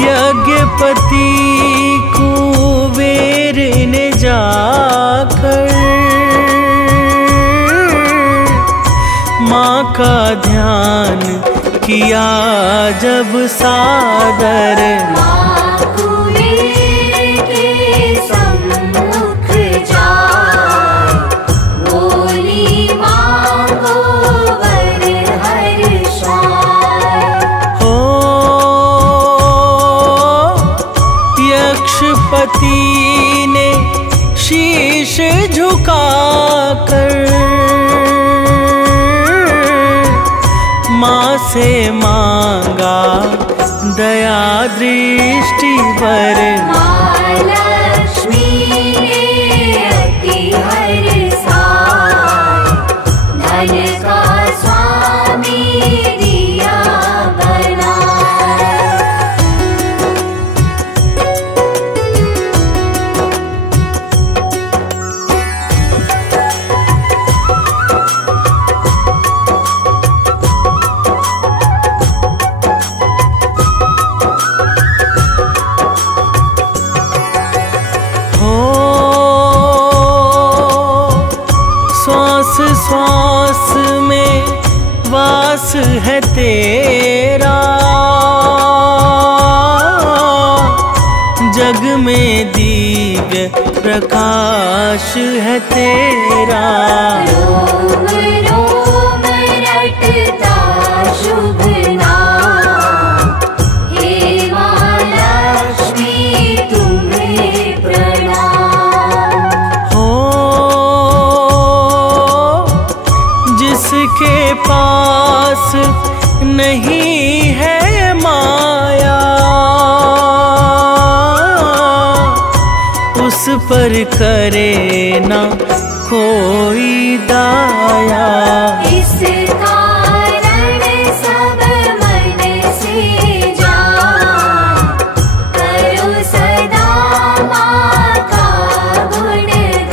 यज्ञपति कुबेर ने जाकर माँ का ध्यान किया जब सादर। माँ कुबेर के सम्मुख जाए, बोली मांगो वर हर्षाए। यक्षपति ने शीश झुकाकर माँ से मांगा दया दृष्टि पर। माँ लक्ष्मी ने अति हर्षाए, धन का स्वामी दिया बनाए। श्वास श्वास में वास है तेरा, जग में दिव्य प्रकाश है तेरा। रोम रोम रटता शुभ नाम, हे माँ लक्ष्मी तुम्हें प्रणाम। जिसके पास नहीं है माया, उस पर करे ना कोई दाया। इस कारण सब मन से जान, करो सदा माँ का गुणगान।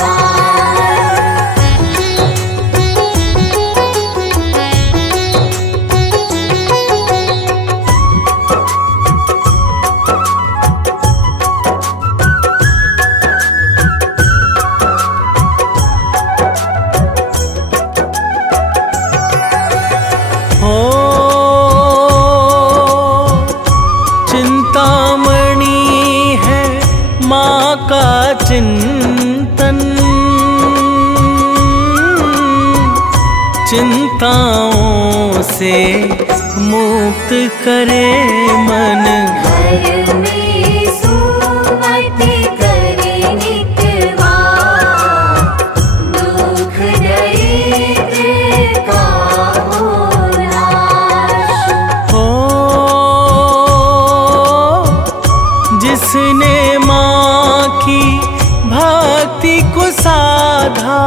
चिंतामणि है माँ का चिंतन, चिंताओं से मुक्त करे मन। घर में सुमति करे नित्य वास, दुख दरिद्र का हो नाश। जिसने माँ की भक्ति को साधा,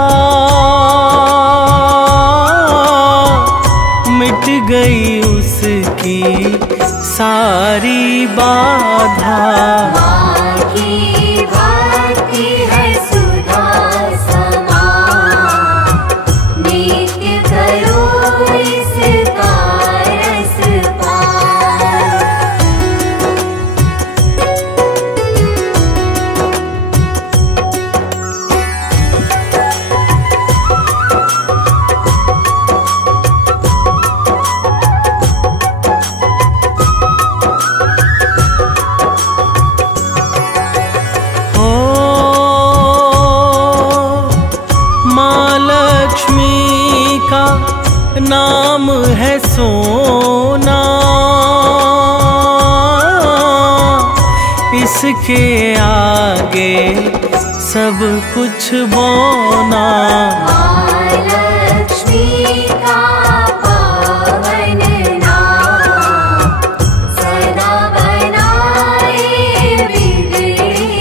मिट गई उसकी सारी बाधा। माँ की भक्ति है सुधा समान, नित्य करो इसका रस पान। नाम है सोना, इसके आगे सब कुछ बौना। महालक्ष्मी का पावन नाम, सदा बनाए बिगड़े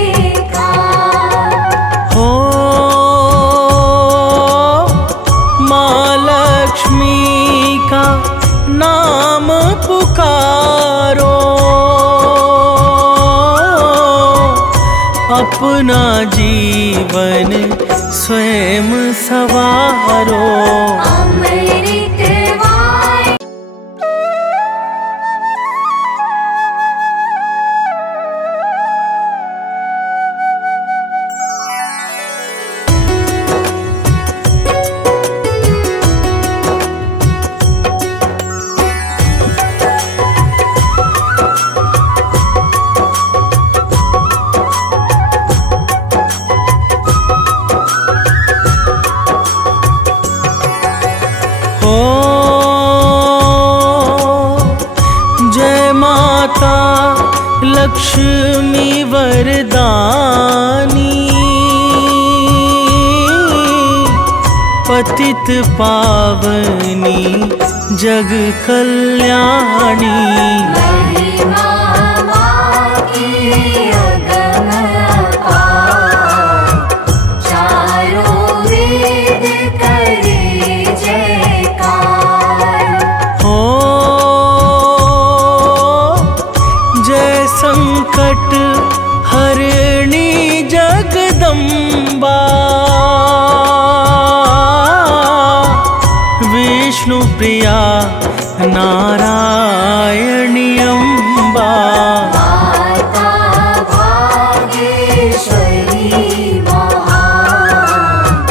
अपना जीवन स्वयं सवारो। अमृत वाणी लक्ष्मी वरदानी, पतित पावनी जग कल्याणी। महिमा की अगम अपार, चारों वेद करे जयकार। हो जय संकट हरिणी जगदम्बा, विष्णु प्रिया नारायणी अम्बा। माता भागेश्वरी महान,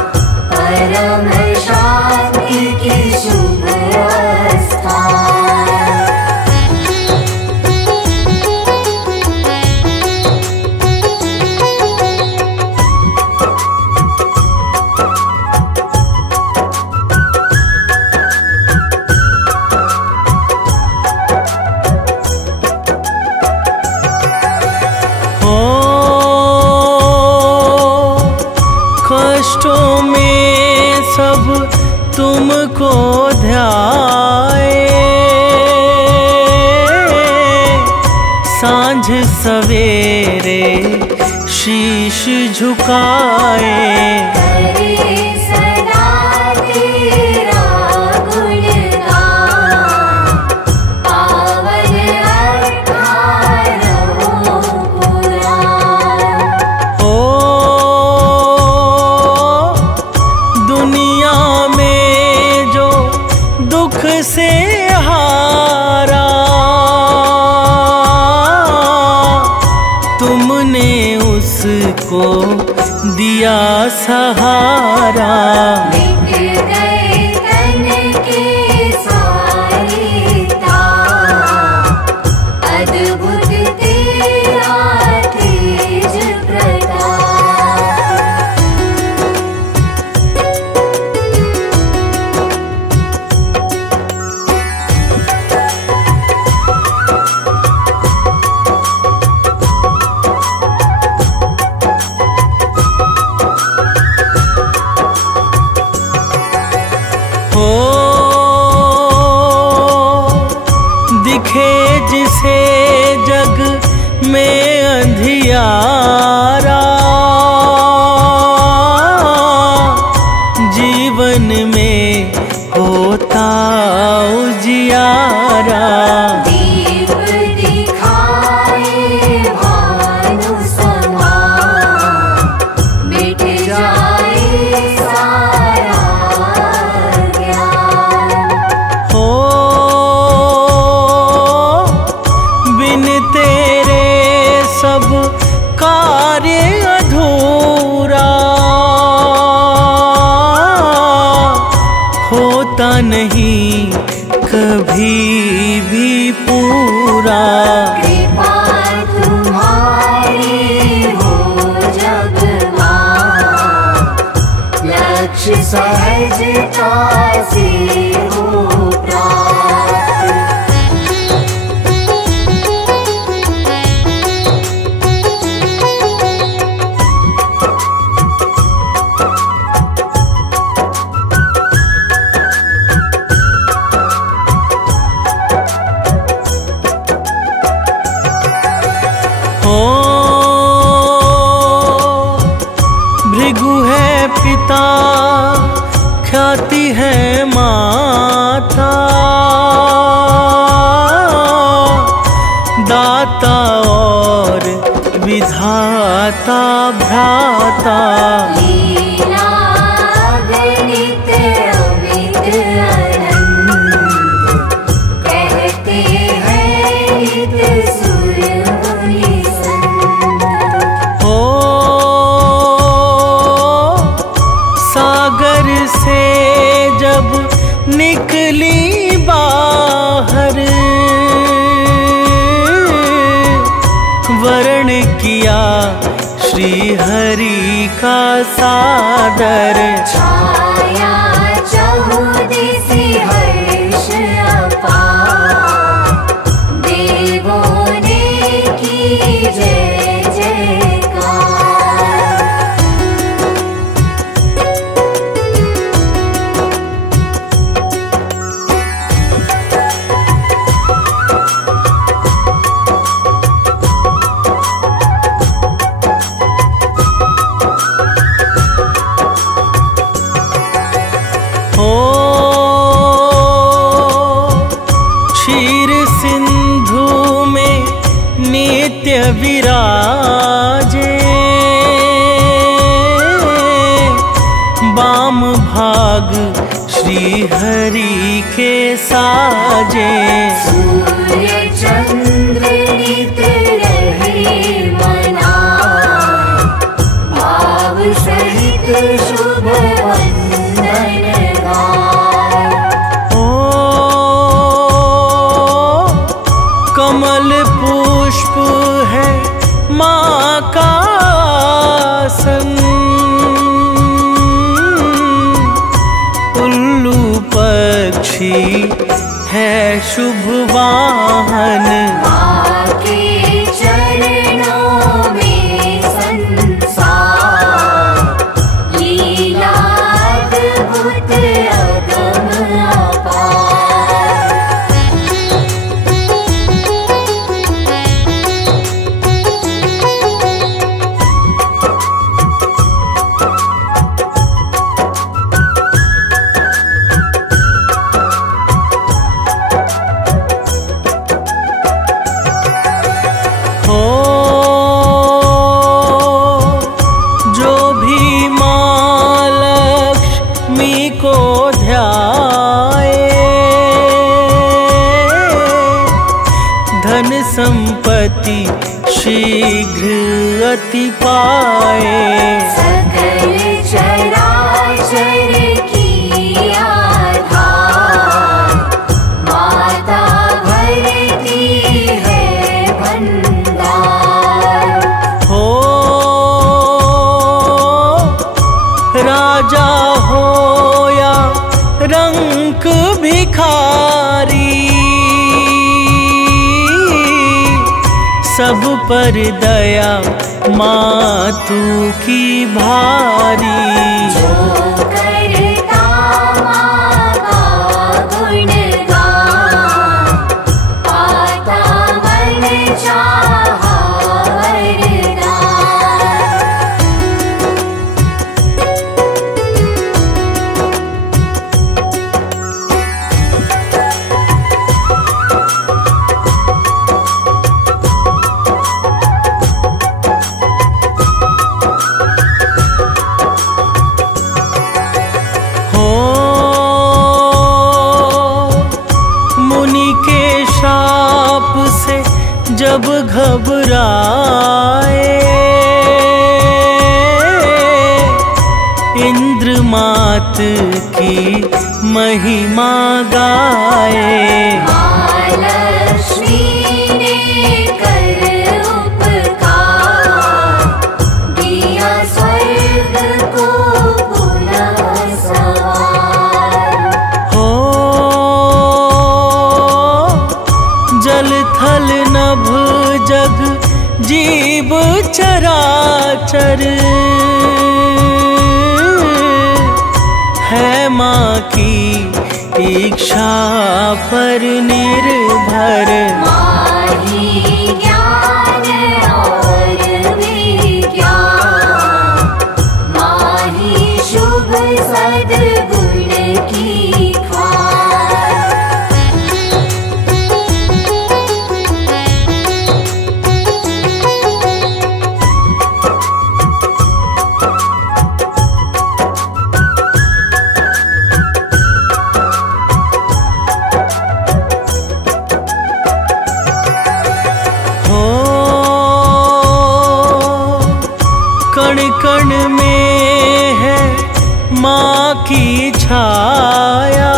परम शांति की शुभ स्थान। कष्टों में सब तुमको ध्याए, सांझ सवेरे शीश झुकाए। करे सदा तेरा गुणगान, पावन अठारहों पुराण। ओ दुनिया में जो दुख से हारा, तुमने उसको दिया सहारा। मिट गए तन के सारे ताप, अद्भुत तेरा तेज प्रताप। हो दिखे जिसे जग में अंधियारा, जीवन में होता उजियारा। दीप दिखाए भानु समान, मिट जाए सारा ज्ञान। हो बिन तेरे सब कार्य अधूरा, होता नहीं कभी भी पूरा। कृपा तुम्हारी हो जब मान, लक्ष्य सहजता से हो प्राप्त। हो भृगु है पिता, ख्याति है माँ, माता भ्राता लीला गणित अमित अनंत, कहते हैं नित सुर मुनि संत। हो सागर से जब निकली बाहर, वर्ण किया श्री हरि का सादर। छाया चहुदिशि हर्ष अपार, देवों ने की जय जयकार। हो क्षीर सिंधु में नित्य विराजे, वाम भाग श्री हरि के साजे। सूर्य चंद्र नित रहे मनाए, भाव सहित शुभ वंदन गाए। ओ कमल पुष्प है माँ का आसन, उल्लू पक्षी है शुभ वाहन। माँ के चरणों में संसार, लीला अद्भुत अगम अपार। हो जो भी माँ लक्ष्मी को ध्याए, धन संपत्ति शीघ्र अति पाए। सकल चराचर की आधार, माता भरती है भंडार। हो राजा हो या रंक भिखारी, सब पर दया मातु की भारी। जो करता माँ का गुणगान, पाता मन चाहा वरदान। हो मुनि के शाप से जब घबराए, इंद्र मात की महिमा गाए। महालक्ष्मी ने कर उपकार, दिया स्वर्ग को पुनः सवार। हो जल थल नभ जग जीव चराचर, है माँ की इच्छा पर निर्भर। माही ज्ञान और विज्ञान, माही शुभ सद्गुण की खान। कण कण में है माँ की छाया,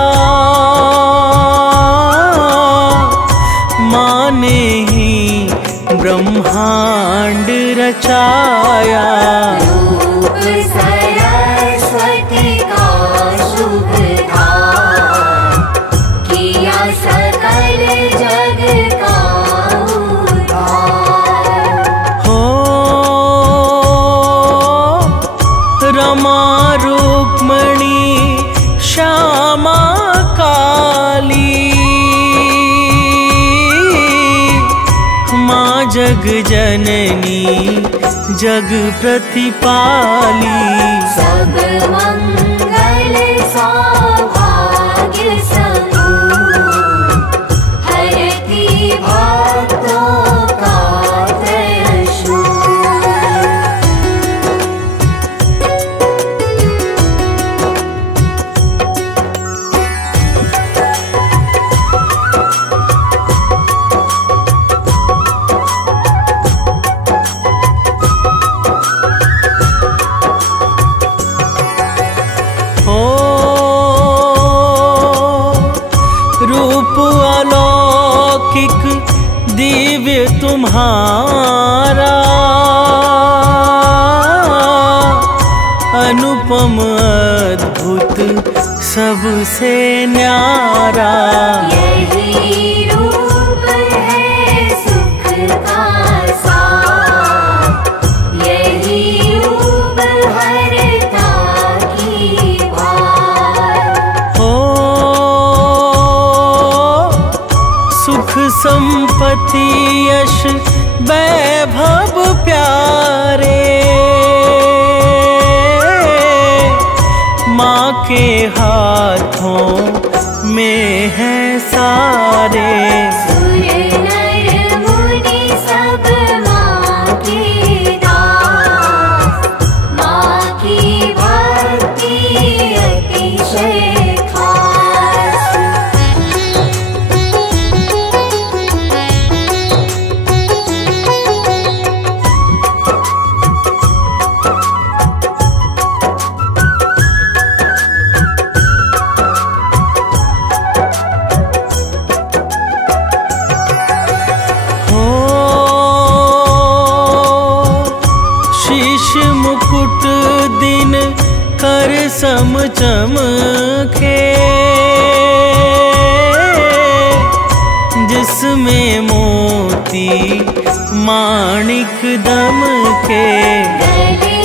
माँ ने ही ब्रह्मांड रचाया। रूप सरस्वती का शुभ धाम, किया सकल जग का उद्धार। हो रमा रुक्मणी श्यामा काली, माँ जग जननी जग प्रतिपाली। सब मंगल सौभाग्य संपूर्ण, हरती भक्तों का त्रयशूल। हो रूप अलौकिक दिव्य तुम्हारा, अनुपम अद्भुत सबसे न्यारा। यही रूप है सुख का सार, यही रूप हरता की भार। हो सुख संपत्ति यश वैभव प्यारे, माँ के हाथों में है सारे। सुर नर मुनि सब माँ के दास, माँ की भक्ति अतिशय खास। हो शीश मुकुट दिन कर सम चमके, जिसमें मोती माणिक दमके। गले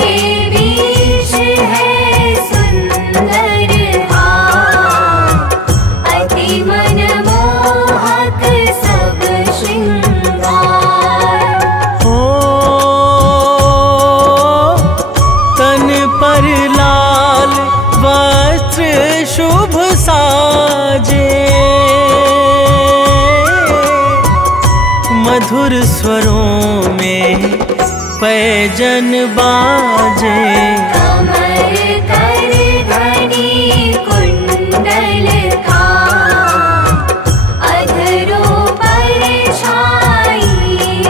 बीच है सुंदर हार, अति मनमोहक सब श्रृंगार। हो तन पर लाल वस्त्र शुभ साजे, मधुर स्वरों में पैजन बाजे। कमर कर धनी कुंडल का, अधरों पर छाई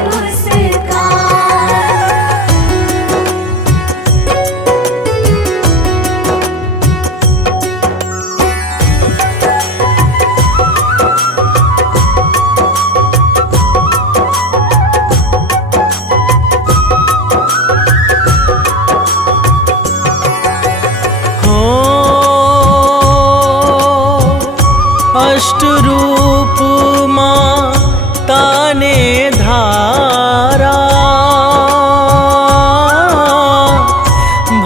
मुस्कान। हो अष्ट रूप माँ ताने धारा,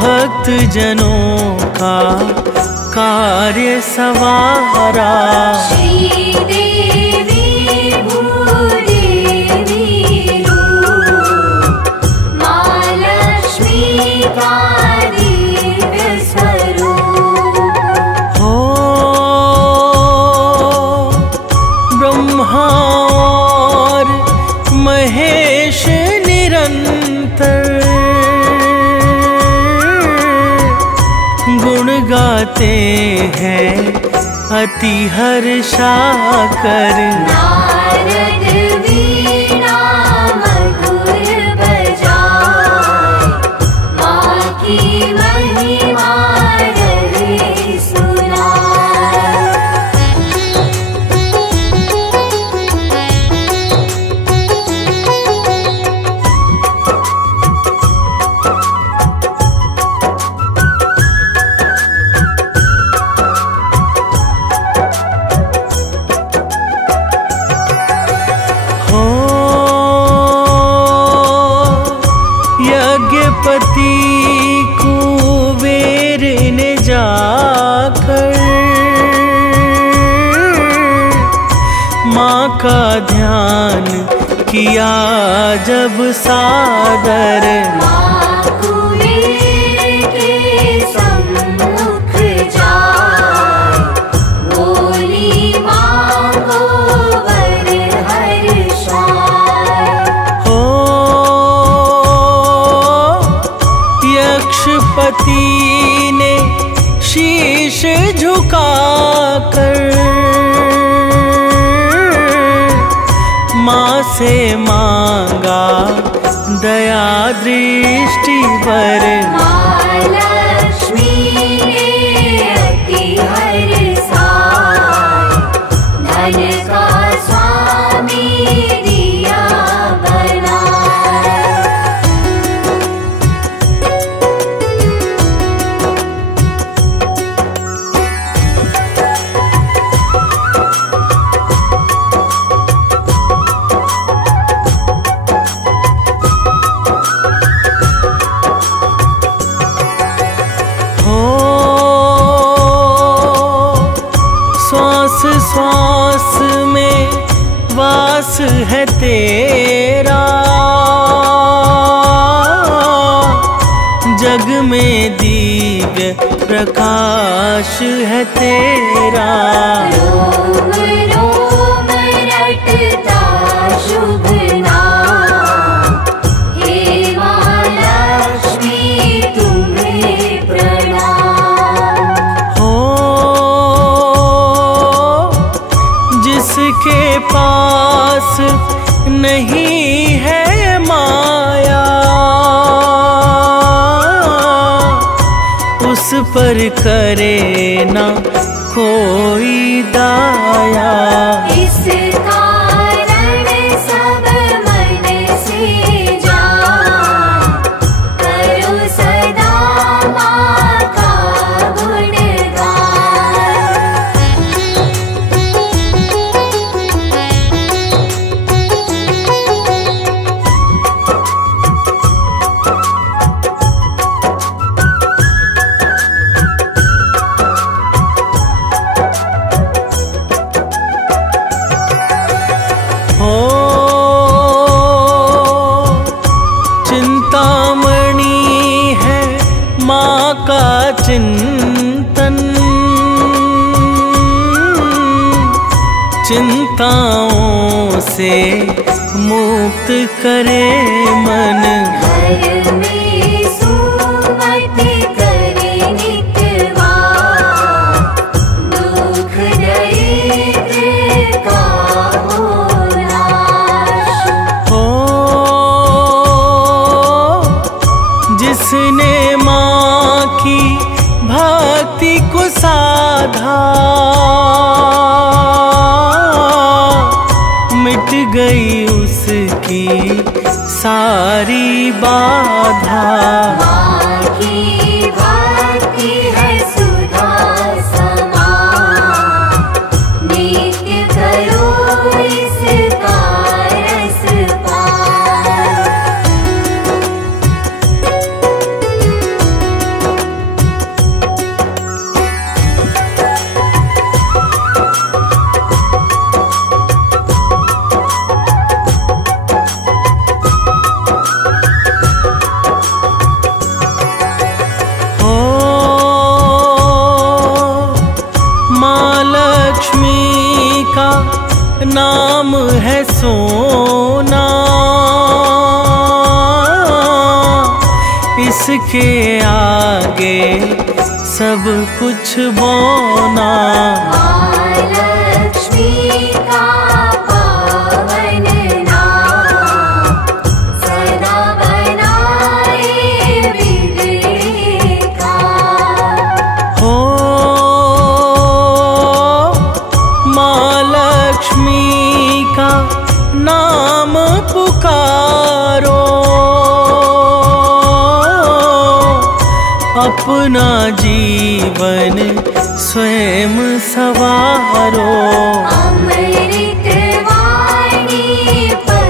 भक्त जनों का कार्य सवारा। श्रीदेवी भूदेवी रूप, माँ लक्ष्मी का दिव्य स्वरूप। हो ब्रह्मा और महेश निरंतर गुण गाते हैं अति हर्षाकर। नारद वीणा मधुर बजाए, माँ पति कुबेर ने जाकर माँ का ध्यान किया जब सादर, माँ कुबेर के सम्मुख जाए, बोली मांगो वर हर्षाए। हो यक्षपति ने शीश झुकाकर माँ से मांगा दया दृष्टि पर, माँ लक्ष्मी ने अति हर्षाए, धन का स्वामी दिया बनाए। श्वास श्वास में वास है तेरा, जग में दिव्य प्रकाश है तेरा। रोम रोम रटता शुभ नाम, हे माँ लक्ष्मी तुम्हें प्रणाम। हो जिसके पास नहीं है माया, उस पर करे ना कोई दाया। इस कारण सब मन से जान, करो सदा माँ का गुणगान। हो चिंतामणि है माँ का चिंतन, चिंताओं से मुक्त करे मन। घर में सुमति करे नित्यवान, दुख दरिद्र का हो नाश। हो जिसने माँ की भक्ति को साधा, मिट गई उसकी सारी बाधा। माँ की भक्ति है सुधा समान, नित्य करो इसका रस पान। हो माँ लक्ष्मी का नाम है सोना, इसके आगे सब कुछ बोना। माँ लक्ष्मी का पावन नाम, सदा बनाए बिगड़े का। हो माँ लक्ष्मी का नाम पुकारो, अपना जीवन स्वयं सवारो। अमृत वाणी पर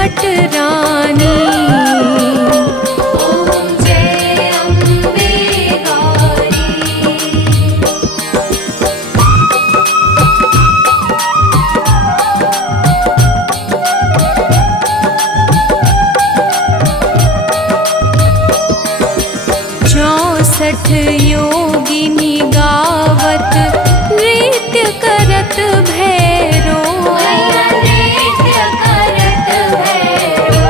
पटरानी। ॐ जय अम्बे गौरी। चौसठ योगिनी गावत नृत्य करत भैरो। मैया नृत्य करत भैरो।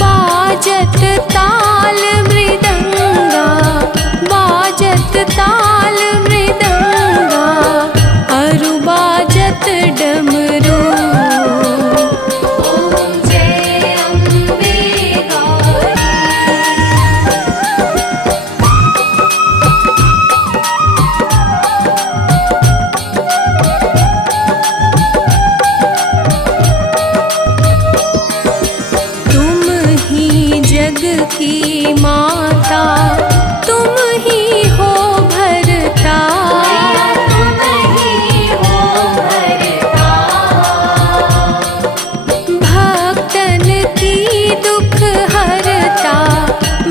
बाजत ताल मृदंगा, बाजत ताल मृदंगा, अरु बाजत डमरू। ॐ जय अम्बे गौरी। तुम ही जग की माता, तुम ही हो भरता। मैया तुम ही हो भरता। भक्तन की दुख हरता,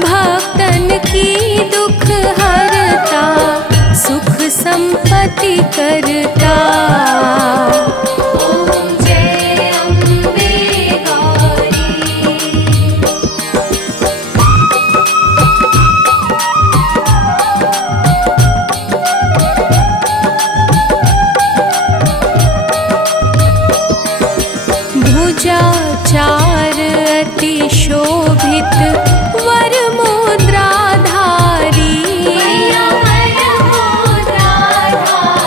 भक्तन की दुख हरता, सुख संपत्ति करता। ॐ जय अम्बे गौरी। भुजा चार अति शोभित वर मुद्राधारी। मैया वर मुद्राधारी।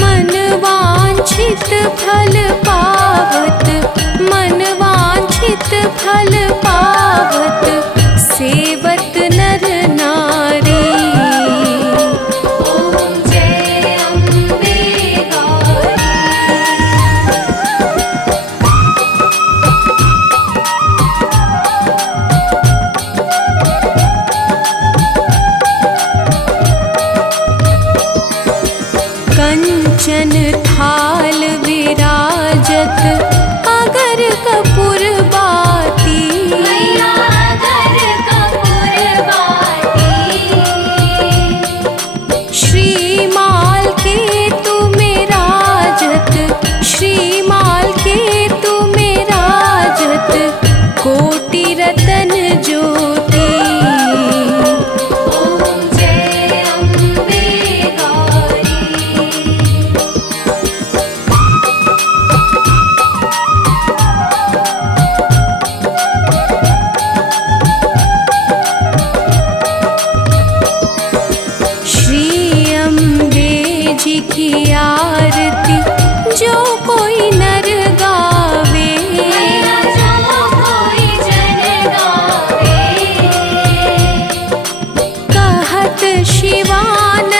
मन वांछित फल पावत, मन वांछित फल पावत, सेवत नर नारी। ॐ जय अम्बे गौरी। कंचन थाल विराजत अगर कपूर बाती। मैया अगर कपूर बाती। श्रीमाल के तुम्हें राजत, श्रीमाल के तुम्हें राजत, कोटि रतन ज्योति। ॐ जय अम्बे गौरी। श्री अम्बे जी की आरती जो कोई नर गावे। मैया जो कोई जन गावे। कहत शिवान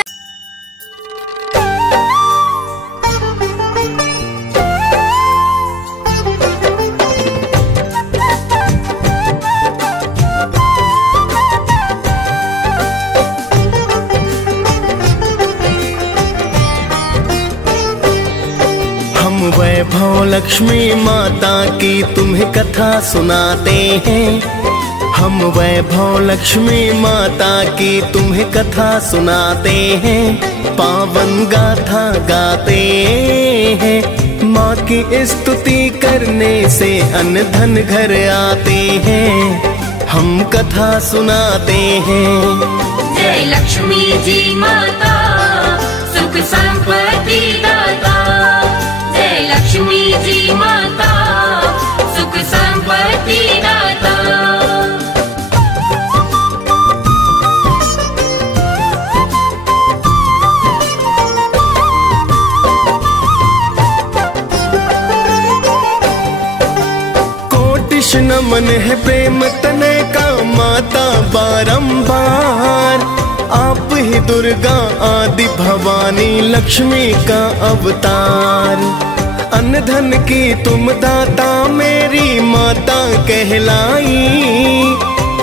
हम वैभव लक्ष्मी माता की तुम्हें कथा सुनाते हैं। हम वैभव लक्ष्मी माता की तुम्हें कथा सुनाते हैं। पावन गाथा गाते हैं। माँ की स्तुति करने से अन्न धन घर आते हैं। हम कथा सुनाते हैं। जय लक्ष्मी जी माता सुख संपत्ति दाता। जय लक्ष्मी जी माता सुख संपत्ति दाता। कोटिश नमन है प्रेम तने का माता बारंबार। आप ही दुर्गा आदि भवानी लक्ष्मी का अवतार। अन्न धन की तुम दाता मेरी माता कहलाई।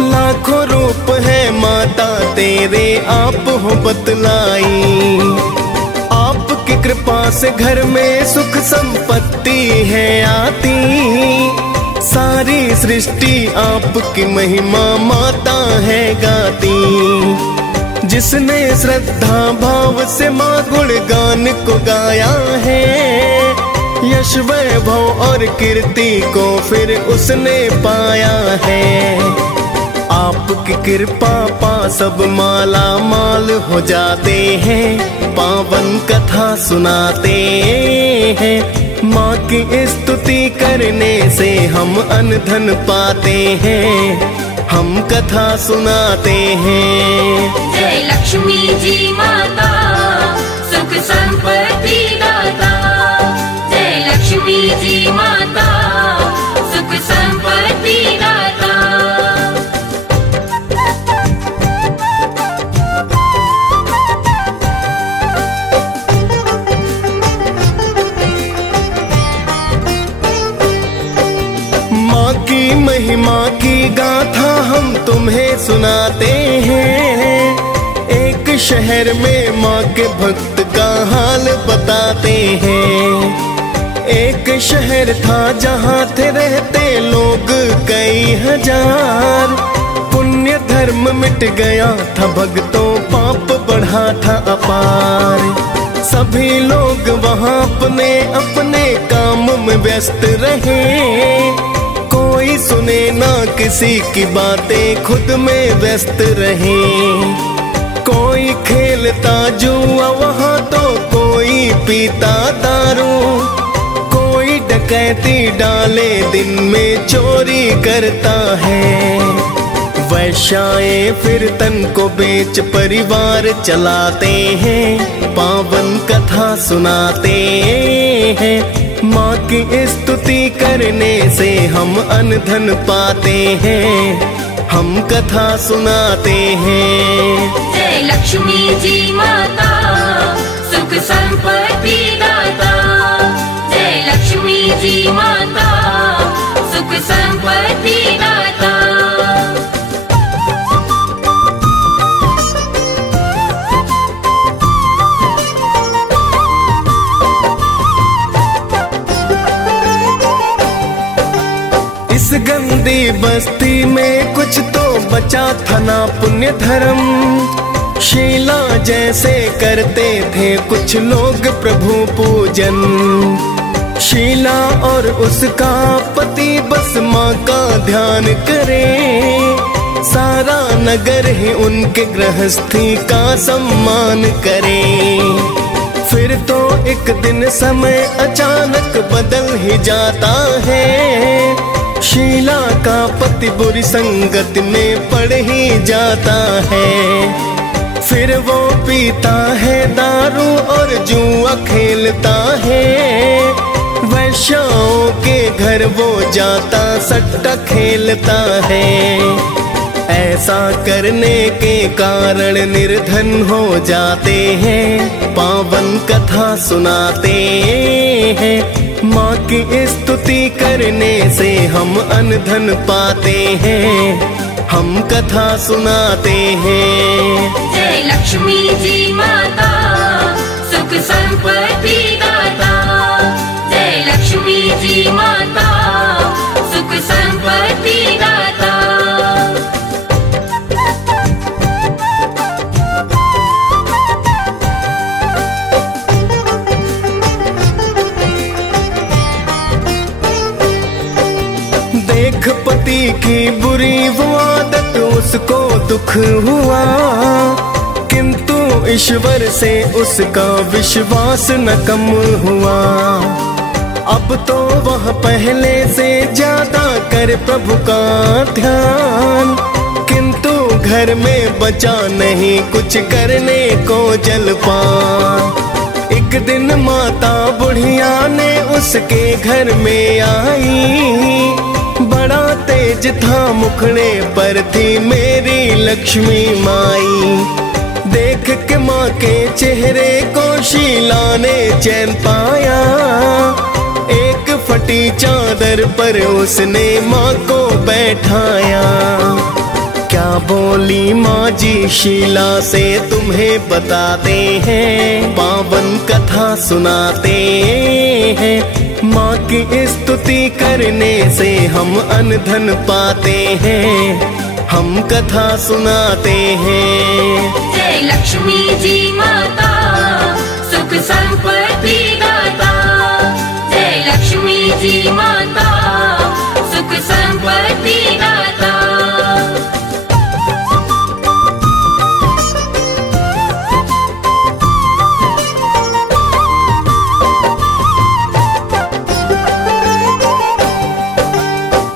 लाखों रूप है माता तेरे आप हो बतलाई। आप की कृपा से घर में सुख संपत्ति है आती। सारी सृष्टि आपकी महिमा माता है गाती। जिसने श्रद्धा भाव से माँ गुणगान को गाया है, यश वैभव और कीर्ति को फिर उसने पाया है। आपकी कृपा पा सब माला माल हो जाते हैं। पावन कथा सुनाते हैं, माँ की स्तुति करने से हम अन्न धन पाते हैं। हम कथा सुनाते हैं। जय लक्ष्मी जी माता, सुख संपत्ति दाता। जय लक्ष्मी जी माता, सुख संपत्ति दाता। माँ की महिमा की गाथा हम तुम्हें सुनाते हैं। एक शहर में माँ के भक्त का हाल बताते हैं। एक शहर था जहाँ थे रहते लोग कई हजार। पुण्य धर्म मिट गया था भक्तों, पाप बढ़ा था अपार। सभी लोग वहाँ अपने अपने काम में व्यस्त रहे। कोई सुने ना किसी की बातें, खुद में व्यस्त रहे। कोई खेलता जुआ वहाँ तो कोई पीता दारू। कोई डकैती डाले दिन में चोरी करता है। वैश्याएं फिर तन को बेच परिवार चलाते हैं। पावन कथा सुनाते हैं, माँ की स्तुति करने से हम अन्न धन पाते हैं। हम कथा सुनाते हैं। जय लक्ष्मी जी माता, सुख संपत्ति दाता। जय लक्ष्मी जी माता, सुख संपत्ति दाता। इस गंदी बस्ती में कुछ तो बचा था ना पुण्य धर्म। शीला जैसे करते थे कुछ लोग प्रभु पूजन। शीला और उसका पति बस माँ का ध्यान करे। सारा नगर ही उनके गृहस्थी का सम्मान करे। फिर तो एक दिन समय अचानक बदल ही जाता है। शीला का पति बुरी संगत में पड़ ही जाता है। फिर वो पीता है दारू और जुआ खेलता है। वैश्याओं के घर वो जाता सट्टा खेलता है। ऐसा करने के कारण निर्धन हो जाते हैं। पावन कथा सुनाते हैं, माँ की स्तुति करने से हम अन्न धन पाते हैं। हम कथा सुनाते हैं। जय लक्ष्मी जी माता, सुख संपत्ति दाता। जय लक्ष्मी जी माता, सुख संपत्ति दाता। देख पति की बुरी वो आदत उसको दुख हुआ। किंतु ईश्वर से उसका विश्वास न कम हुआ। अब तो वह पहले से ज्यादा कर प्रभु का ध्यान। किंतु घर में बचा नहीं कुछ करने को जलपान। एक दिन माता बुढ़िया ने उसके घर में आई। बड़ा तेज था मुखड़े पर थी मेरी लक्ष्मी माई। देख के माँ के चेहरे को शीला ने चैन पाया। एक फटी चादर पर उसने माँ को बैठाया। क्या क्या बोली माँ जी शीला से तुम्हें बताते हैं, पावन कथा सुनाते हैं। माँ की स्तुति करने से हम अन्न धन पाते हैं, हम कथा सुनाते हैं। जय लक्ष्मी जी माता सुख संपत्ति दाता, जय लक्ष्मी जी माता सुख संपत्ति दाता।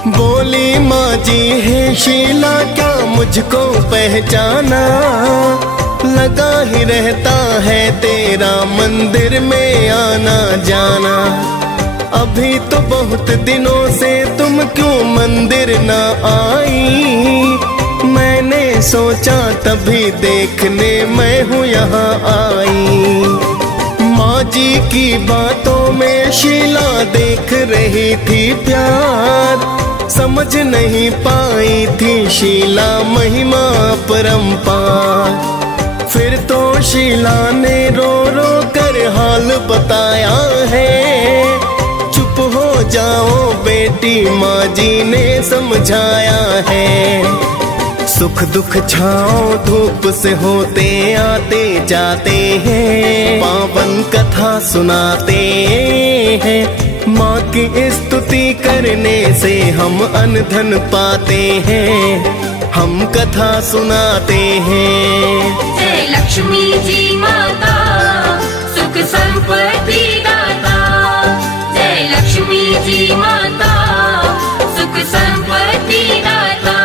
बोली माँ जी है शीला क्या मुझको पहचाना, लगा ही रहता है तेरा मंदिर में आना जाना। अभी तो बहुत दिनों से तुम क्यों मंदिर ना आई, मैंने सोचा तभी देखने मैं हूँ यहाँ आई। माँ जी की बातों में शीला देख रही थी प्यार, समझ नहीं पाई थी शीला महिमा परंपार। फिर तो शीला ने रो रो कर हाल बताया है, चुप हो जाओ बेटी माँ जी ने समझाया है। सुख दुख छाओ धूप से होते आते जाते हैं, पावन कथा सुनाते हैं। माँ की स्तुति करने से हम अन्न धन पाते हैं, हम कथा सुनाते हैं। जय लक्ष्मी जी माता सुख संपत्ति दाता, जय लक्ष्मी जी माता सुख संपत्ति दाता।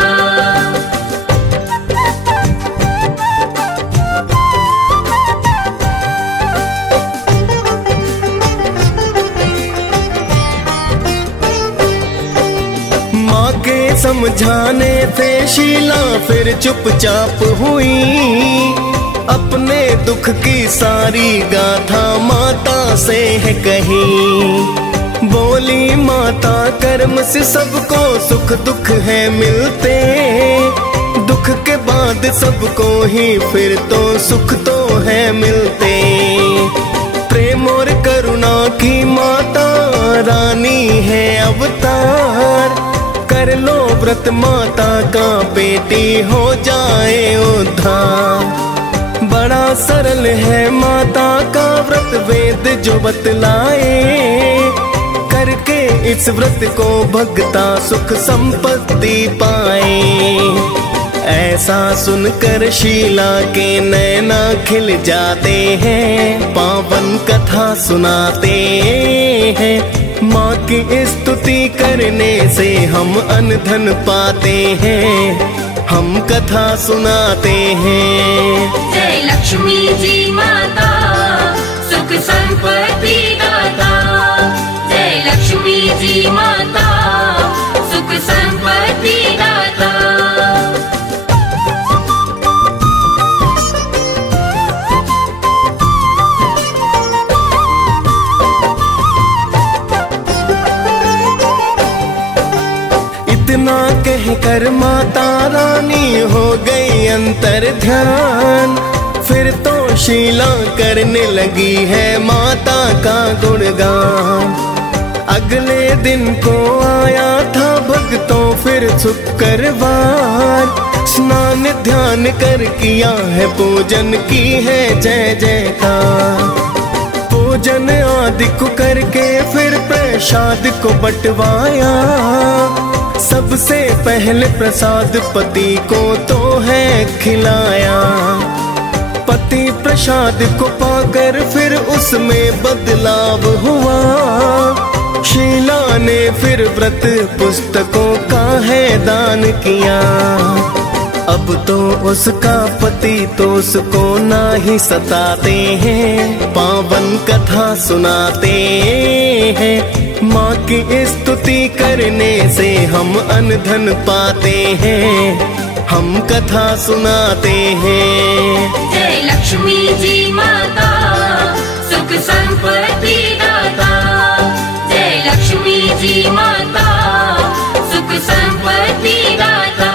समझाने से शीला फिर चुपचाप हुई, अपने दुख की सारी गाथा माता से है कही। बोली माता कर्म से सबको सुख दुख है मिलते, दुख के बाद सबको ही फिर तो सुख तो है मिलते। प्रेम और करुणा की माता रानी है अवतार, कर लो व्रत माता का बेटी हो जाए उद्धार। बड़ा सरल है माता का व्रत वेद जो बतलाए, करके इस व्रत को भगता सुख संपत्ति पाए। ऐसा सुनकर शीला के नैना खिल जाते हैं, पावन कथा सुनाते हैं। माँ की स्तुति करने से हम अन्न धन पाते हैं, हम कथा सुनाते हैं। जय लक्ष्मी जी माता सुख संपत्ति दाता, जय लक्ष्मी जी माता सुख संपत्ति दाता। इतना कह कर माता रानी हो गई अंतर ध्यान, फिर तो शीला करने लगी है माता का गुणगान। अगले दिन को आया था भक्तों फिर शुक्रवार, स्नान ध्यान कर किया है पूजन की है जय जयकार। पूजन आदि को करके फिर प्रसाद को बंटवाया, सबसे पहले प्रसाद पति को तो है खिलाया। पति प्रसाद को पाकर फिर उसमें बदलाव हुआ, शीला ने फिर व्रत पुस्तकों का है दान किया। अब तो उसका पति तो उसको ना ही सताते हैं, पावन कथा सुनाते हैं। माँ की स्तुति करने से हम अन्न धन पाते हैं, हम कथा सुनाते हैं। जय लक्ष्मी जी माता सुख संपत्ति दाता, जय लक्ष्मी जी माता सुख संपत्ति दाता।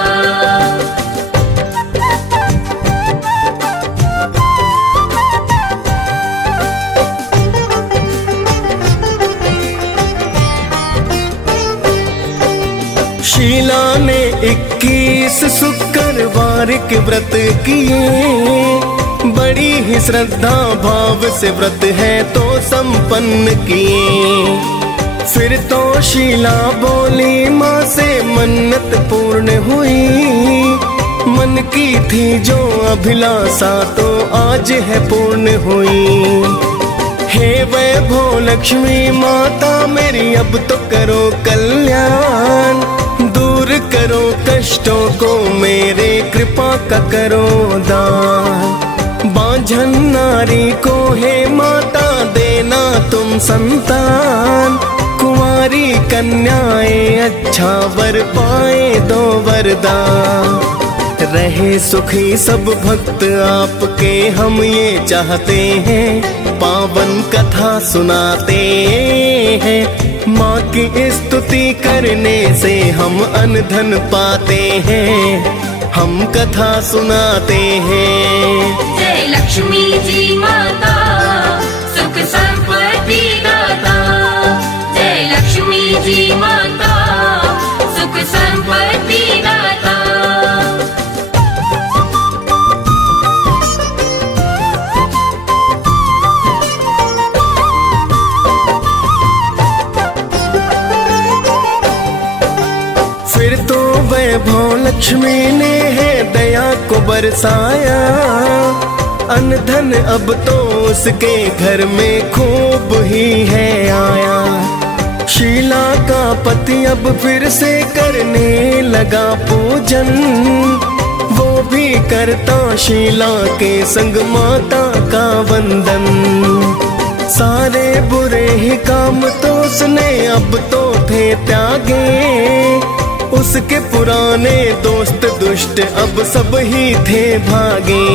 21 शुक्रवार के व्रत किए, बड़ी ही श्रद्धा भाव से व्रत है तो संपन्न किए। फिर तो शीला बोली माँ से मन्नत पूर्ण हुई, मन की थी जो अभिलाषा तो आज है पूर्ण हुई। हे वैभव लक्ष्मी माता मेरी अब तो करो कल्याण, दूर करो कष्टों को मेरे कृपा का करो दान। बांझन नारी को हे माता देना तुम संतान, कुंवारी कन्याएं अच्छा वर पाए दो वरदान। रहे सुखी सब भक्त आपके हम ये चाहते हैं, पावन कथा सुनाते हैं। माँ की स्तुति करने से हम अन्न धन पाते हैं, हम कथा सुनाते हैं। जय लक्ष्मी जी माता सुख संपत्ति दाता, जय लक्ष्मी जी माता सुख संपत्ति दाता। फिर तो वैभव लक्ष्मी ने है दया को बरसाया, अन्न धन अब तो उसके घर में खूब ही है आया। शीला का पति अब फिर से करने लगा पूजन, वो भी करता शीला के संग माता का वंदन। सारे बुरे ही काम तो उसने अब तो थे त्यागे, उसके पुराने दोस्त दुष्ट अब सब ही थे भागे।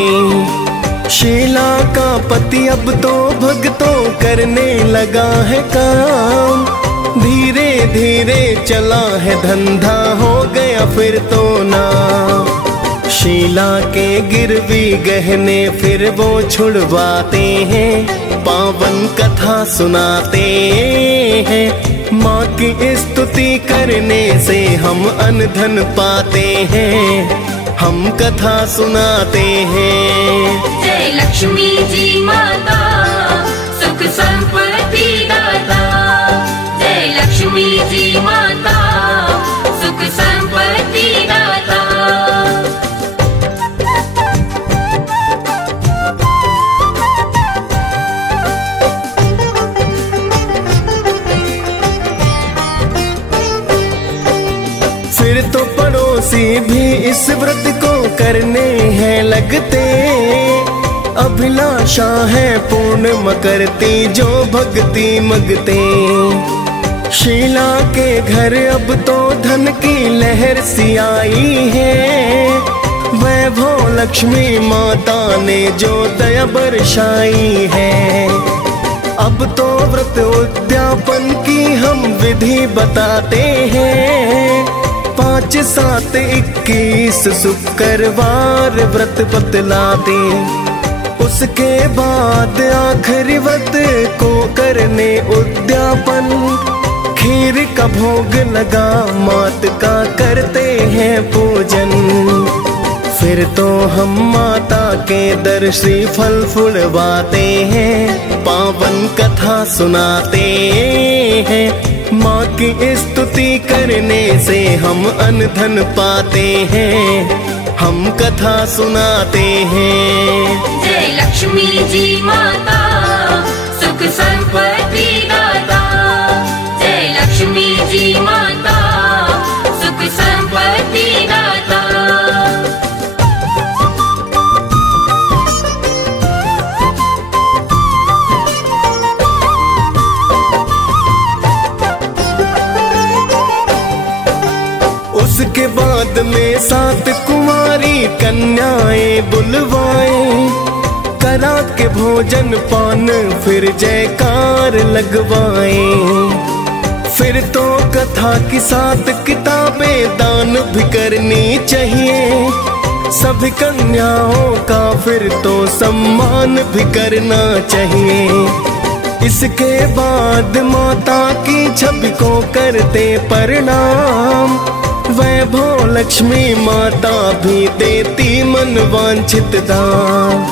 शीला का पति अब तो भक्तों करने लगा है काम, धीरे धीरे चला है धंधा हो गया फिर तो ना। शीला के गिरवी गहने फिर वो छुड़वाते हैं, पावन कथा सुनाते हैं। माँ की स्तुति करने से हम अन्न धन पाते हैं, हम कथा सुनाते हैं। जय लक्ष्मी जी माता सुख संपत्ति दाता, जय लक्ष्मी जी माता सुख संपत्ति दाता। फिर तो पड़ोसी भी इस व्रत को करने हैं लगते, अभिलाषा है पूर्ण मकरती जो भक्ति मगते। शीला के घर अब तो धन की लहर सी आई है, वैभव लक्ष्मी माता ने जो दया बरसाई है। अब तो व्रत उद्यापन की हम विधि बताते हैं, 5, 7, 21 शुक्रवार व्रत बतलाते। उसके बाद आखिरी व्रत को करने उद्यापन, खीर का भोग लगा मात का करते हैं पूजन। फिर तो हम माता के दर्शी फल फुलवाते हैं, पावन कथा सुनाते हैं। माँ की स्तुति करने से हम अन्न धन पाते हैं, हम कथा सुनाते हैं। जय लक्ष्मी जी माता सुख संपत्ति दाता, जय लक्ष्मी जी माता सुख संपत्ति दाता। उसके बाद में 7 कुमारी कन्याएं बुलवाए, करा के भोजन पान फिर जयकार लगवाए। फिर तो कथा की 7 किताबें दान भी करनी चाहिए, सभी कन्याओं का फिर तो सम्मान भी करना चाहिए। इसके बाद माता की छवि को करते प्रणाम, वैभव लक्ष्मी माता भी देती मन वांछित दान।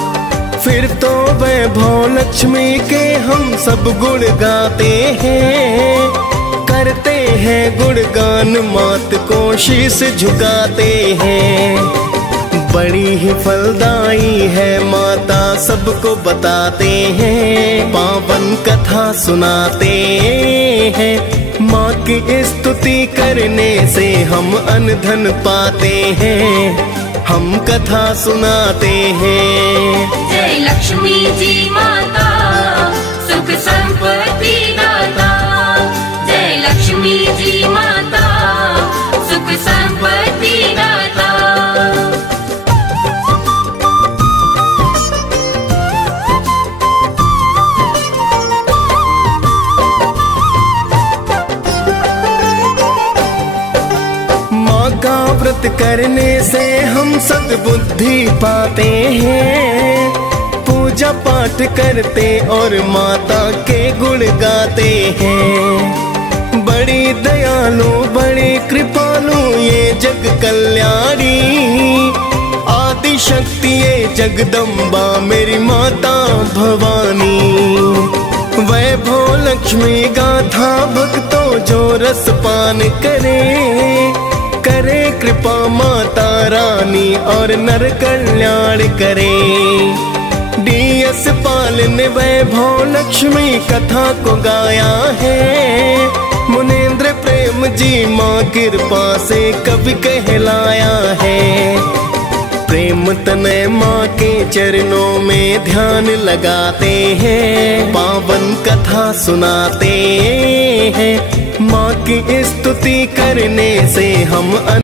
फिर तो वैभव लक्ष्मी के हम सब गुण गाते हैं, करते हैं गुणगान, मात को शीश झुकाते हैं। बड़ी ही फलदाई है माता, सबको बताते हैं, पावन कथा सुनाते हैं। माँ की स्तुति करने से हम अन्न धन पाते हैं, हम कथा सुनाते हैं। जय लक्ष्मी जी माता, सुख संपत्ति दाता। जय लक्ष्मी जी माता, सुख संपत्ति दाता। का व्रत करने से हम सद्बुद्धि पाते हैं, पूजा पाठ करते और माता के गुण गाते हैं। बड़ी दयालु बड़ी कृपालु ये जग कल्याणी, आदि शक्ति ये जगदम्बा मेरी माता भवानी। वैभव लक्ष्मी गाथा भक्तों जो रस पान करे कृपा माता रानी और नर कल्याण करे। DS पाल ने वैभव लक्ष्मी कथा को गाया है, मुनेन्द्र प्रेम जी माँ कृपा से कवि कहलाया है। प्रेम तनय माँ के चरणों में ध्यान लगाते हैं, पावन कथा सुनाते हैं। माँ की स्तुति करने से हम